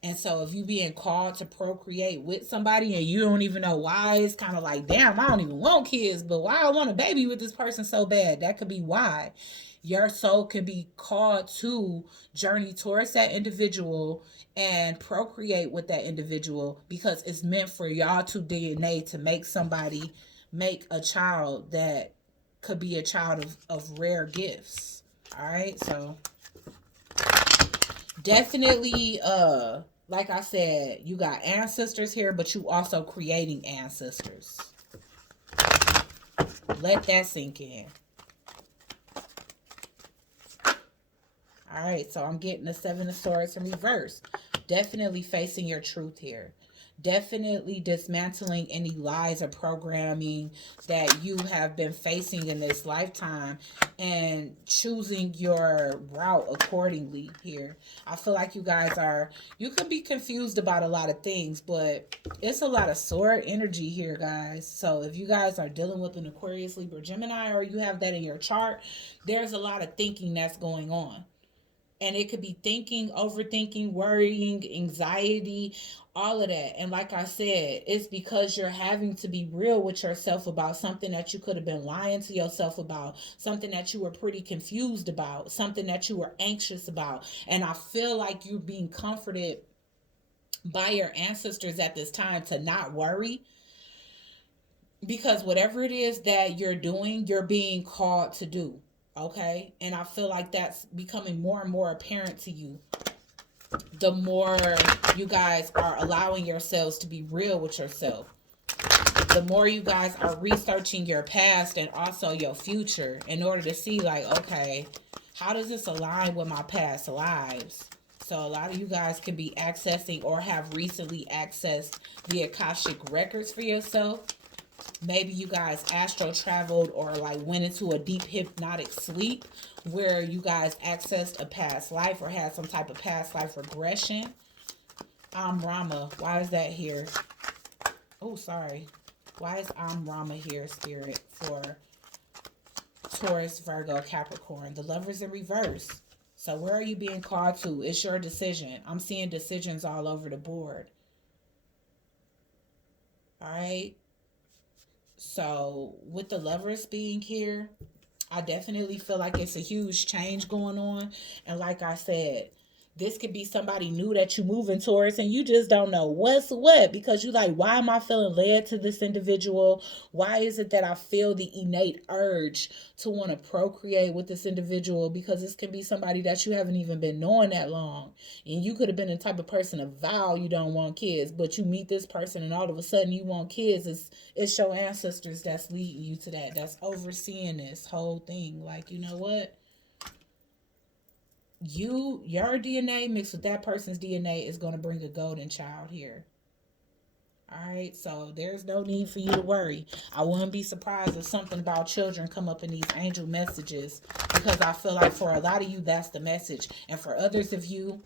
And so if you being called to procreate with somebody and you don't even know why, it's kind of like, damn, I don't even want kids, but why I want a baby with this person so bad? That could be why. Your soul can be called to journey towards that individual and procreate with that individual, because it's meant for y'all to DNA to make a child that could be a child of rare gifts. All right, so definitely, like I said, you got ancestors here, but you also creating ancestors. Let that sink in. All right, so I'm getting the Seven of Swords in reverse. Definitely facing your truth here. Definitely dismantling any lies or programming that you have been facing in this lifetime and choosing your route accordingly here. I feel like you guys are, you could be confused about a lot of things, but it's a lot of sword energy here, guys. So if you guys are dealing with an Aquarius, Libra, Gemini, or you have that in your chart, there's a lot of thinking that's going on. And it could be thinking, overthinking, worrying, anxiety, all of that. And like I said, it's because you're having to be real with yourself about something that you could have been lying to yourself about, something that you were pretty confused about, something that you were anxious about. And I feel like you're being comforted by your ancestors at this time to not worry, because whatever it is that you're doing, you're being called to do. Okay. And I feel like that's becoming more and more apparent to you the more you guys are allowing yourselves to be real with yourself. The more you guys are researching your past and also your future in order to see, like, okay, how does this align with my past lives? So a lot of you guys can be accessing or have recently accessed the Akashic records for yourself. Maybe you guys astro traveled or like went into a deep hypnotic sleep where you guys accessed a past life or had some type of past life regression. Rama, why is that here? Oh, sorry. Why is Rama here, Spirit, for Taurus, Virgo, Capricorn? The Lover's in reverse. So where are you being called to? It's your decision. I'm seeing decisions all over the board. All right. So with the Lovers being here, I definitely feel like it's a huge change going on. And like I said, this could be somebody new that you're moving towards and you just don't know what's what, because you like, why am I feeling led to this individual? Why is it that I feel the innate urge to want to procreate with this individual? Because this can be somebody that you haven't even been knowing that long. And you could have been the type of person to vow you don't want kids, but you meet this person and all of a sudden you want kids. It's your ancestors that's leading you to that, that's overseeing this whole thing. Like, you know what? Your DNA mixed with that person's DNA is going to bring a golden child here. All right, so there's no need for you to worry. I wouldn't be surprised if something about children come up in these angel messages, because I feel like for a lot of you that's the message, and for others of you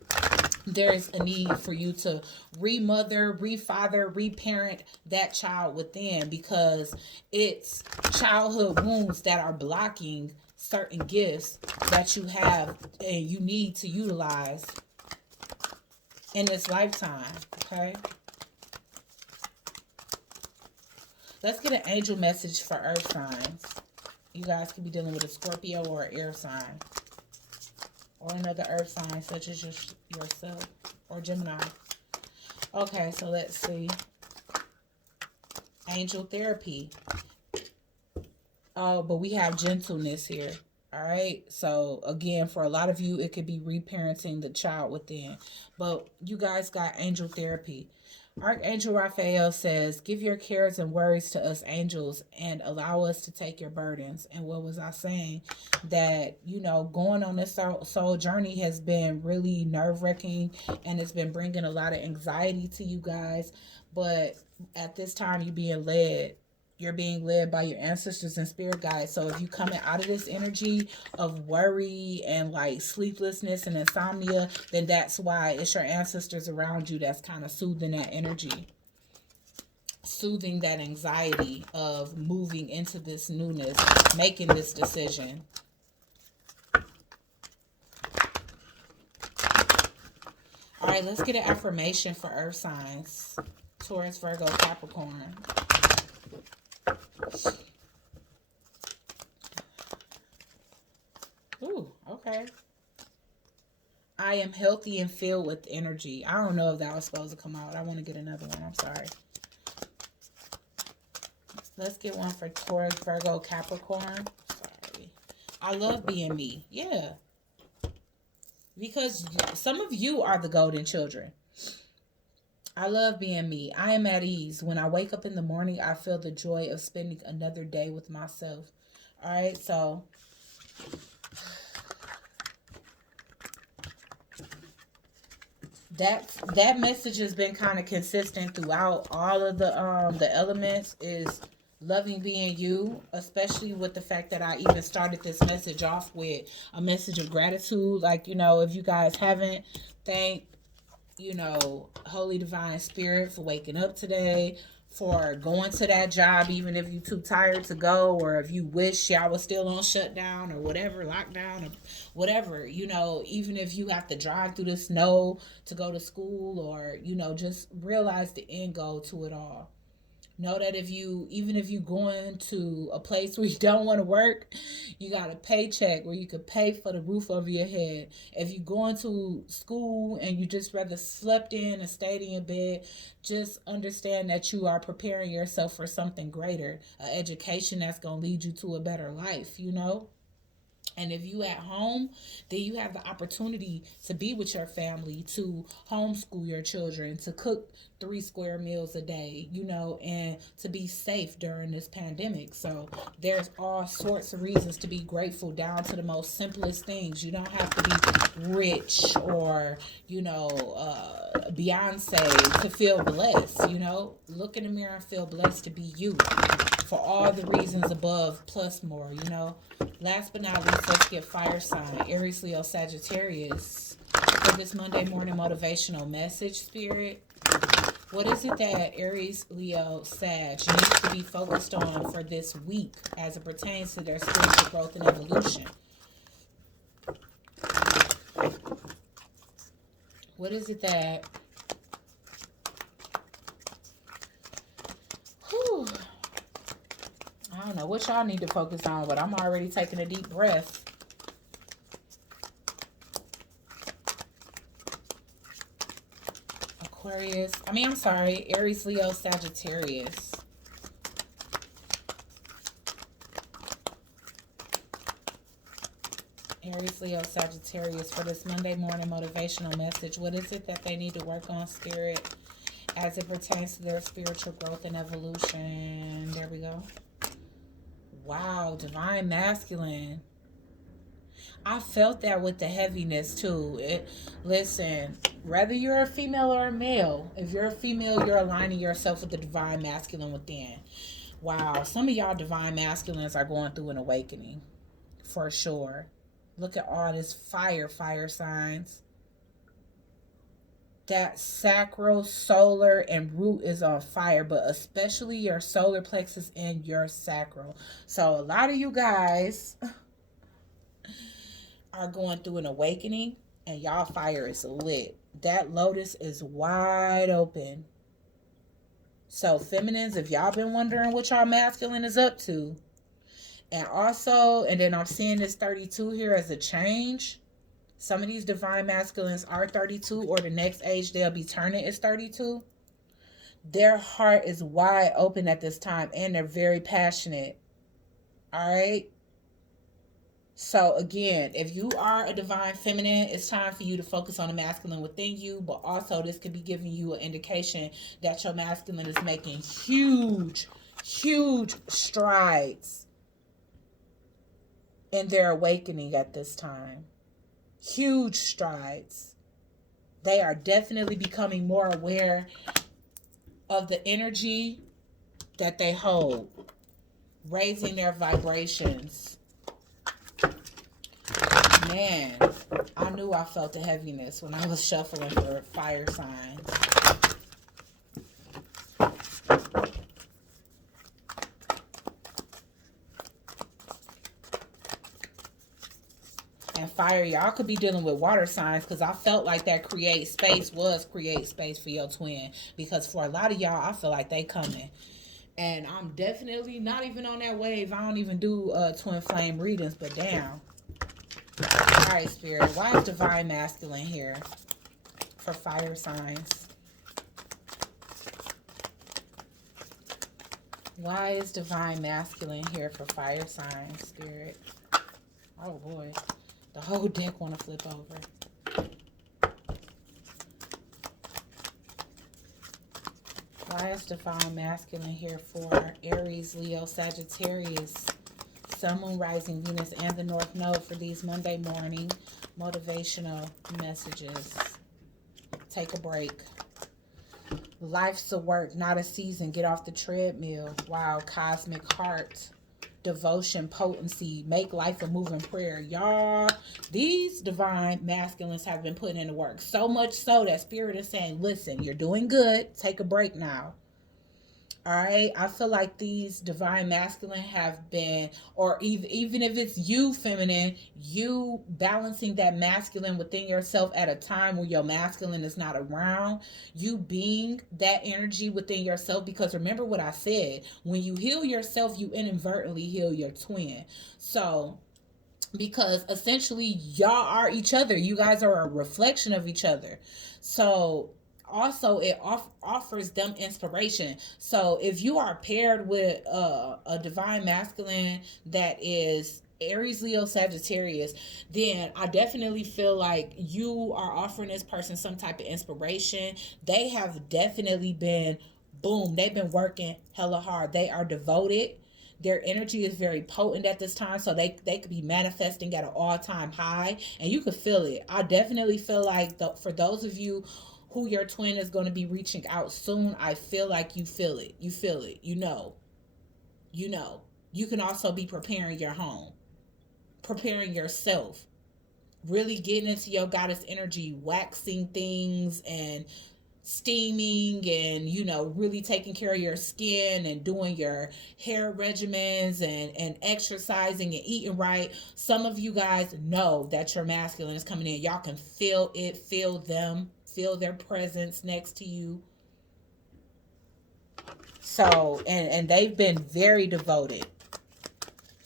there's a need for you to remother, refather, reparent that child within, because it's childhood wounds that are blocking certain gifts that you have and you need to utilize in this lifetime. Okay, let's get an angel message for earth signs. You guys could be dealing with a Scorpio or an air sign, or another earth sign such as yourself, or Gemini. Okay, so let's see. Angel therapy. Oh, but we have gentleness here. All right. So again, for a lot of you, it could be reparenting the child within. But you guys got angel therapy. Archangel Raphael says, give your cares and worries to us angels and allow us to take your burdens. And what was I saying? That, you know, going on this soul journey has been really nerve-wracking and it's been bringing a lot of anxiety to you guys. But at this time, you're being led by your ancestors and spirit guides. So if you coming out of this energy of worry and like sleeplessness and insomnia, then that's why it's your ancestors around you that's kind of soothing that energy, soothing that anxiety of moving into this newness, making this decision. All right, let's get an affirmation for earth signs. Taurus, Virgo, Capricorn. Ooh, okay. I am healthy and filled with energy. I don't know if that was supposed to come out. I want to get another one. I'm sorry. Let's get one for Taurus, Virgo, Capricorn. Sorry. I love being me. Yeah. Because some of you are the golden children. I love being me. I am at ease. When I wake up in the morning, I feel the joy of spending another day with myself. All right, so that message has been kind of consistent throughout all of the elements is loving being you, especially with the fact that I even started this message off with a message of gratitude. Like, if you guys haven't, thank Holy Divine Spirit for waking up today, for going to that job, even if you're too tired to go, or if you wish y'all was still on shutdown or whatever, lockdown or whatever, even if you have to drive through the snow to go to school, or, just realize the end goal to it all. Know that even if you going to a place where you don't want to work, you got a paycheck where you could pay for the roof over your head. If you going to school and you just rather slept in and stayed in your bed, just understand that you are preparing yourself for something greater, an education that's going to lead you to a better life. And if you at home, then you have the opportunity to be with your family, to homeschool your children, to cook 3 square meals a day, and to be safe during this pandemic. So there's all sorts of reasons to be grateful, down to the most simplest things. You don't have to be rich or, Beyonce to feel blessed. Look in the mirror and feel blessed to be you, for all the reasons above plus more. Last but not least, let's get fire sign, Aries, Leo, Sagittarius, for this Monday morning motivational message, Spirit. What is it that Aries, Leo, Sag needs to be focused on for this week as it pertains to their spiritual growth and evolution? What is it that... Whew. I don't know what y'all need to focus on, but I'm already taking a deep breath. Aries, Leo, Sagittarius. Aries, Leo, Sagittarius, for this Monday morning motivational message. What is it that they need to work on, Spirit, as it pertains to their spiritual growth and evolution? There we go. Wow, divine masculine. I felt that with the heaviness too. Listen, whether you're a female or a male, if you're a female, you're aligning yourself with the divine masculine within. Wow, some of y'all divine masculines are going through an awakening, for sure. Look at all this fire signs. That sacral, solar, and root is on fire, but especially your solar plexus and your sacral. So a lot of you guys are going through an awakening, and y'all fire is lit. That lotus is wide open. So feminines, if y'all been wondering what y'all masculine is up to, and then I'm seeing this 32 here as a change. Some of these divine masculines are 32, or the next age they'll be turning is 32. Their heart is wide open at this time, and they're very passionate. All right? So again, if you are a divine feminine, it's time for you to focus on the masculine within you, but also this could be giving you an indication that your masculine is making huge strides in their awakening at this time. Huge strides. They are definitely becoming more aware of the energy that they hold, raising their vibrations. Man, I knew I felt the heaviness when I was shuffling for fire signs. And fire, y'all could be dealing with water signs, because I felt like that create space for your twin. Because for a lot of y'all, I feel like they coming. And I'm definitely not even on that wave. I don't even do twin flame readings, but damn. All right, Spirit. Why is divine masculine here for fire signs? Why is divine masculine here for fire signs, Spirit? Oh, boy. The whole deck want to flip over. Why is divine masculine here for Aries, Leo, Sagittarius, Sun, Moon, Rising, Venus, and the North Node for these Monday morning motivational messages? Take a break. Life's a work, not a season. Get off the treadmill. Wow, cosmic heart. Devotion, potency, make life a moving prayer. Y'all, these divine masculines have been putting in the work. So much so that Spirit is saying, listen, you're doing good. Take a break now. All right, I feel like these divine masculine have been, or even if it's you feminine, you balancing that masculine within yourself at a time where your masculine is not around, you being that energy within yourself. Because remember what I said, when you heal yourself, you inadvertently heal your twin. So because essentially y'all are each other, you guys are a reflection of each other. So also it offers them inspiration. So if you are paired with a divine masculine that is Aries, Leo, Sagittarius, then I definitely feel like you are offering this person some type of inspiration. They have definitely been, boom, they've been working hella hard. They are devoted. Their energy is very potent at this time, so they could be manifesting at an all-time high, and you could feel it. I definitely feel like for those of you who your twin is going to be reaching out soon, I feel like you feel it. You feel it. You know. You know. You can also be preparing your home, preparing yourself, really getting into your goddess energy, waxing things and steaming, and really taking care of your skin and doing your hair regimens and exercising and eating right. Some of you guys know that your masculine is coming in. Y'all can feel it, feel them, feel their presence next to you. So and they've been very devoted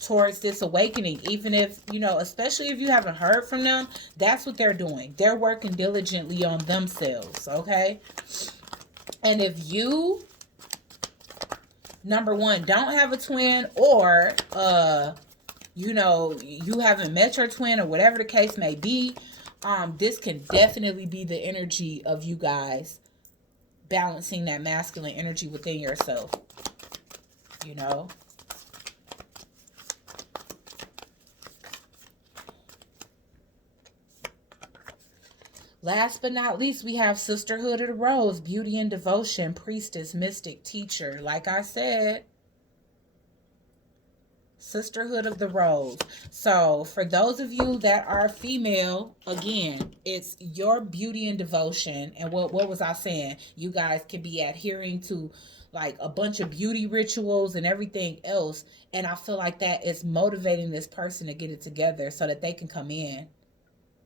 towards this awakening. Even if especially if you haven't heard from them, that's what they're doing. They're working diligently on themselves. Okay. And if you, number one, don't have a twin, or you haven't met your twin, or whatever the case may be, this can definitely be the energy of you guys balancing that masculine energy within yourself. Last but not least, we have Sisterhood of the Rose, beauty and devotion, priestess, mystic, teacher. Like I said, Sisterhood of the Rose. So for those of you that are female, again, it's your beauty and devotion. And what was I saying? You guys could be adhering to like a bunch of beauty rituals and everything else. And I feel like that is motivating this person to get it together so that they can come in.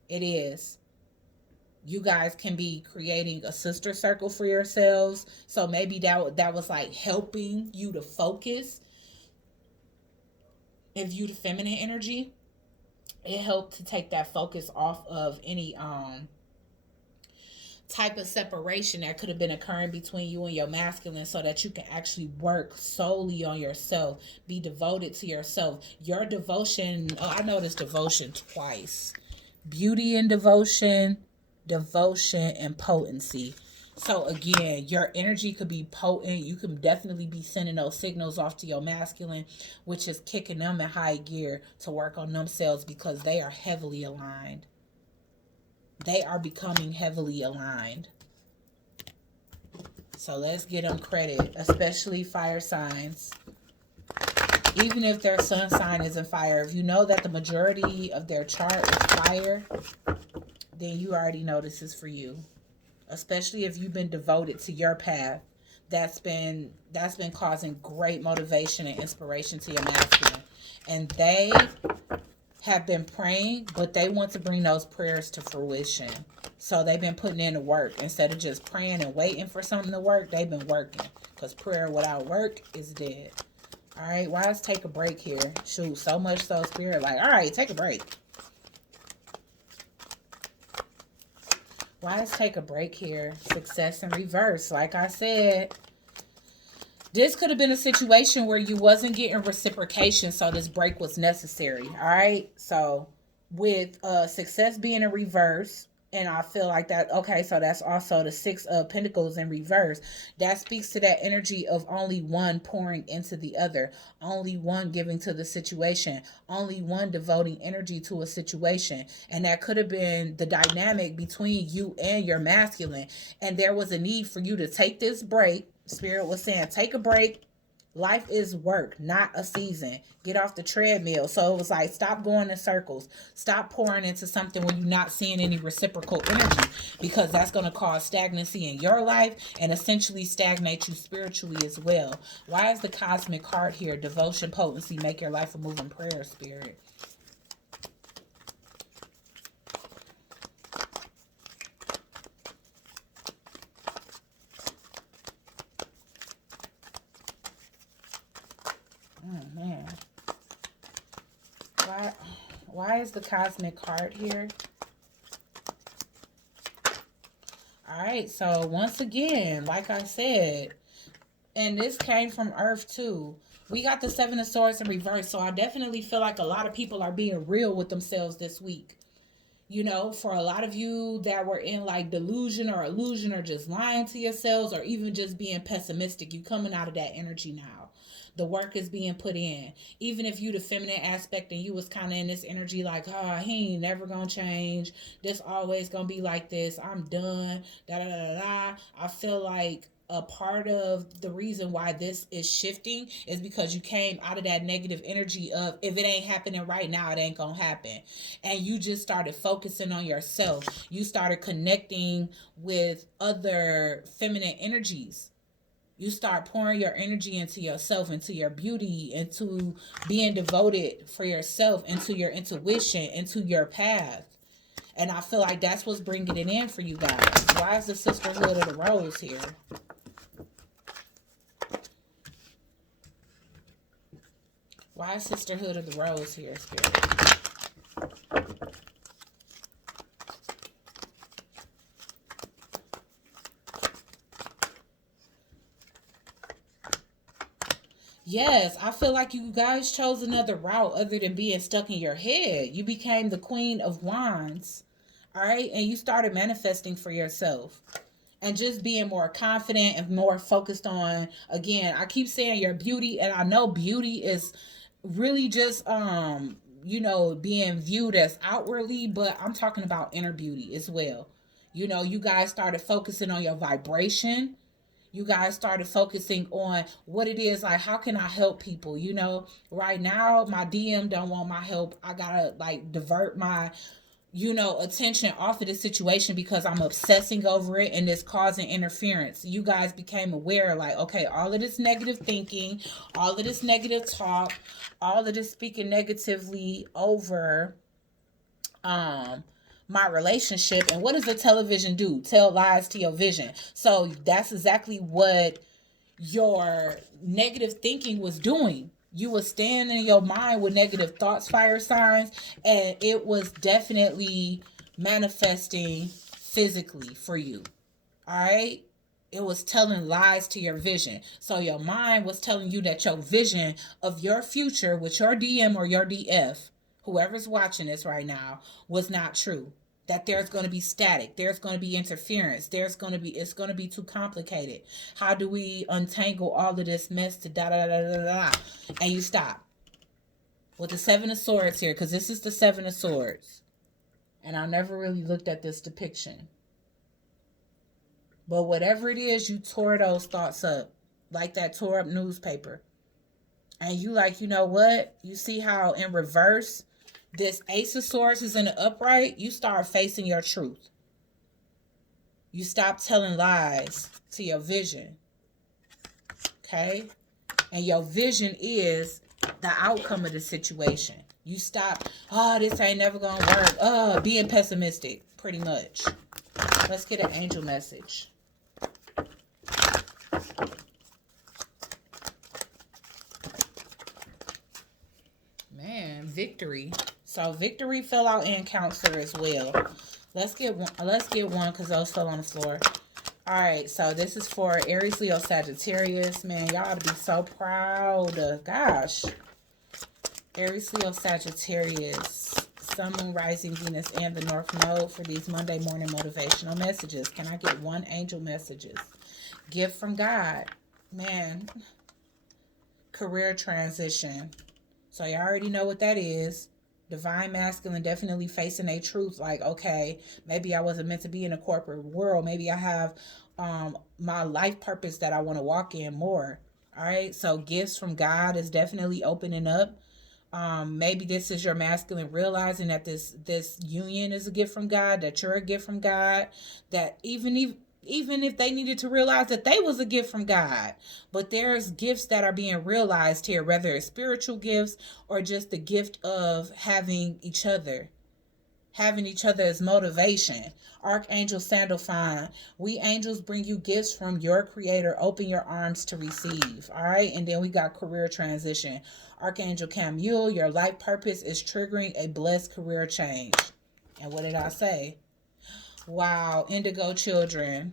It is. You guys can be creating a sister circle for yourselves. So maybe that was like helping you to focus and view the feminine energy. It helped to take that focus off of any type of separation that could have been occurring between you and your masculine, so that you can actually work solely on yourself, be devoted to yourself. Your devotion, I noticed devotion twice. Beauty and devotion and potency. So again, your energy could be potent. You can definitely be sending those signals off to your masculine, which is kicking them in high gear to work on themselves, because they are heavily aligned. They are becoming heavily aligned. So let's give them credit, especially fire signs. Even if their sun sign isn't fire, if you know that the majority of their chart is fire, then you already know this is for you. Especially if you've been devoted to your path, that's been causing great motivation and inspiration to your masculine. And they have been praying, but they want to bring those prayers to fruition. So they've been putting in the work. Instead of just praying and waiting for something to work, they've been working. Because prayer without work is dead. All right, why let's take a break here. Shoot, so much so Spirit like, all right, take a break. Why let's take a break here. Success in reverse. Like I said, this could have been a situation where you wasn't getting reciprocation, so this break was necessary. All right. So with success being in reverse, And I feel like that, okay, so that's also the Six of Pentacles in reverse. That speaks to that energy of only one pouring into the other, only one giving to the situation, only one devoting energy to a situation. And that could have been the dynamic between you and your masculine. And there was a need for you to take this break. Spirit was saying, take a break. Life is work, not a season. Get off the treadmill. So it was like, stop going in circles. Stop pouring into something when you're not seeing any reciprocal energy, because that's going to cause stagnancy in your life and essentially stagnate you spiritually as well. Why is the cosmic card here? Devotion, potency, make your life a moving prayer, Spirit. Oh, man. Why is the cosmic card here? All right, so once again, like I said, and this came from Earth too. We got the Seven of Swords in reverse, so I definitely feel like a lot of people are being real with themselves this week. You know, for a lot of you that were in like delusion or illusion or just lying to yourselves or even just being pessimistic, you coming out of that energy now. The work is being put in. Even if you the feminine aspect and you was kind of in this energy like, oh, he ain't never gonna change. This always gonna be like this. I'm done. Da da da da. I feel like a part of the reason why this is shifting is because you came out of that negative energy of, if it ain't happening right now, it ain't gonna happen. And you just started focusing on yourself. You started connecting with other feminine energies. You start pouring your energy into yourself, into your beauty, into being devoted for yourself, into your intuition, into your path. And I feel like that's what's bringing it in for you guys. Why is the Sisterhood of the Rose here? Why is Sisterhood of the Rose here, Spirit? Yes, I feel like you guys chose another route other than being stuck in your head. You became the Queen of Wands, all right? And you started manifesting for yourself and just being more confident and more focused on, again, I keep saying your beauty, and I know beauty is really just you know, being viewed as outwardly, but I'm talking about inner beauty as well. You know, you guys started focusing on your vibration. You guys started focusing on what it is, like, how can I help people? You know, right now my DM don't want my help. I gotta like divert my, you know, attention off of the situation because I'm obsessing over it and it's causing interference. You guys became aware, like, okay, all of this negative thinking, all of this negative talk, all of this speaking negatively over my relationship. And what does the television do? Tell lies to your vision. So that's exactly what your negative thinking was doing. You was staying in your mind with negative thoughts, fire signs, and it was definitely manifesting physically for you. All right? It was telling lies to your vision. So your mind was telling you that your vision of your future with your DM or your DF, whoever's watching this right now, was not true. That there's going to be static, there's going to be interference, it's going to be too complicated. How do we untangle all of this mess to da da da da da da? And you stop with the Seven of Swords here, because this is the Seven of Swords, and I never really looked at this depiction. But whatever it is, you tore those thoughts up like that tore up newspaper. And you like, you know what? You see how in reverse, this Ace of Swords is in the upright? You start facing your truth. You stop telling lies to your vision. Okay? And your vision is the outcome of the situation. You stop, oh, this ain't never gonna work. Oh, being pessimistic, pretty much. Let's get an angel message. Man, victory. So victory fell out in Counselor as well. Let's get one because those fell on the floor. All right, so this is for Aries, Leo, Sagittarius. Man, y'all ought to be so proud. Gosh. Aries, Leo, Sagittarius. Sun, Moon, Rising, Venus, and the North Node for these Monday morning motivational messages. Can I get one angel messages? Gift from God. Man, career transition. So you already know what that is. Divine masculine definitely facing a truth like, okay, maybe I wasn't meant to be in a corporate world. Maybe I have my life purpose that I want to walk in more. All right. So gifts from God is definitely opening up. Maybe this is your masculine realizing that this union is a gift from God, that you're a gift from God, that even if they needed to realize that they was a gift from God. But there's gifts that are being realized here, whether it's spiritual gifts or just the gift of having each other as motivation. Archangel Sandalphon, we angels bring you gifts from your creator. Open your arms to receive. All right. And then we got career transition. Archangel Camuel, your life purpose is triggering a blessed career change. And what did I say? Wow. Indigo children.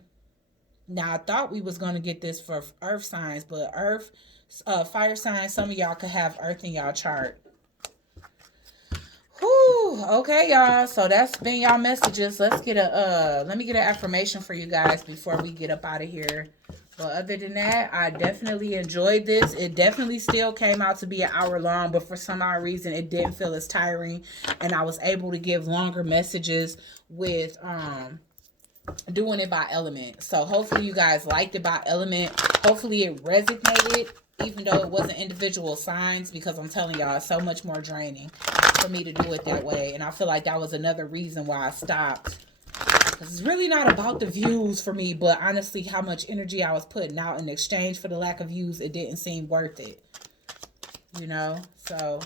Now I thought we was going to get this for earth signs, but fire signs, some of y'all could have earth in y'all chart. Whew, okay, y'all. So that's been y'all messages. Let me get an affirmation for you guys before we get up out of here. But other than that, I definitely enjoyed this. It definitely still came out to be an hour long, but for some odd reason, it didn't feel as tiring, and I was able to give longer messages with doing it by element. So hopefully you guys liked it by element. Hopefully it resonated, even though it wasn't individual signs, because I'm telling y'all, it's so much more draining for me to do it that way. And I feel like that was another reason why I stopped. Because it's really not about the views for me, but honestly, how much energy I was putting out in exchange for the lack of views, it didn't seem worth it. You know? So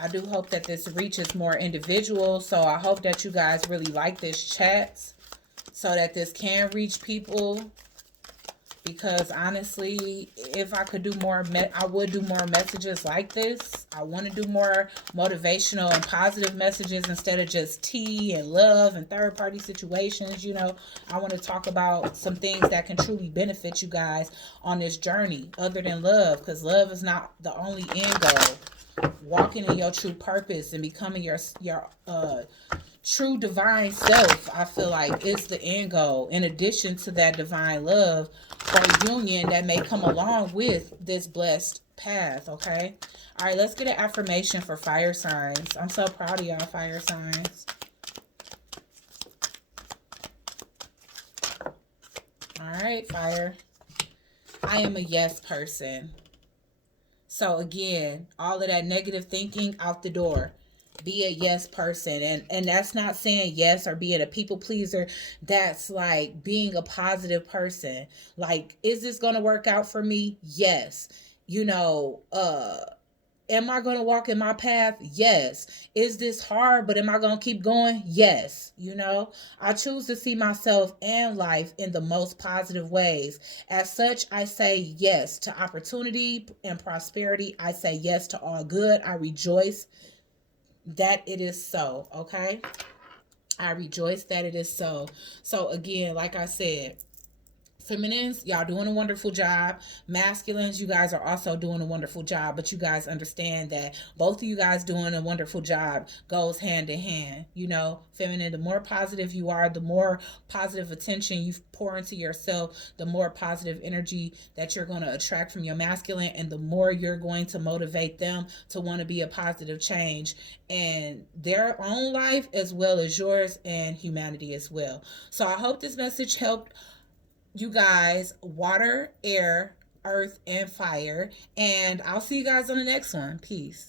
I do hope that this reaches more individuals. So I hope that you guys really like this chat, so that this can reach people, because honestly, if I could do more, I would do more messages like this. I want to do more motivational and positive messages instead of just tea and love and third party situations. You know, I want to talk about some things that can truly benefit you guys on this journey other than love, because love is not the only end goal. Walking in your true purpose and becoming your true divine self, I feel like, is the end goal, in addition to that divine love or union that may come along with this blessed path. Okay, all right, let's get an affirmation for fire signs. I'm so proud of y'all, fire signs. All right, fire. I am a yes person. So again, all of that negative thinking out the door. Be a yes person. And that's not saying yes or being a people pleaser. That's like being a positive person. Like, is this going to work out for me? Yes. You know, am I going to walk in my path? Yes. Is this hard, but am I going to keep going? Yes. You know, I choose to see myself and life in the most positive ways. As such, I say yes to opportunity and prosperity. I say yes to all good. I rejoice that it is so. Okay. I rejoice that it is so. So again, like I said, feminines, y'all doing a wonderful job. Masculines, you guys are also doing a wonderful job, but you guys understand that both of you guys doing a wonderful job goes hand in hand. You know, feminine, the more positive you are, the more positive attention you pour into yourself, the more positive energy that you're going to attract from your masculine, and the more you're going to motivate them to want to be a positive change in their own life as well as yours and humanity as well. So I hope this message helped you guys, water, air, earth, and fire. And I'll see you guys on the next one. Peace.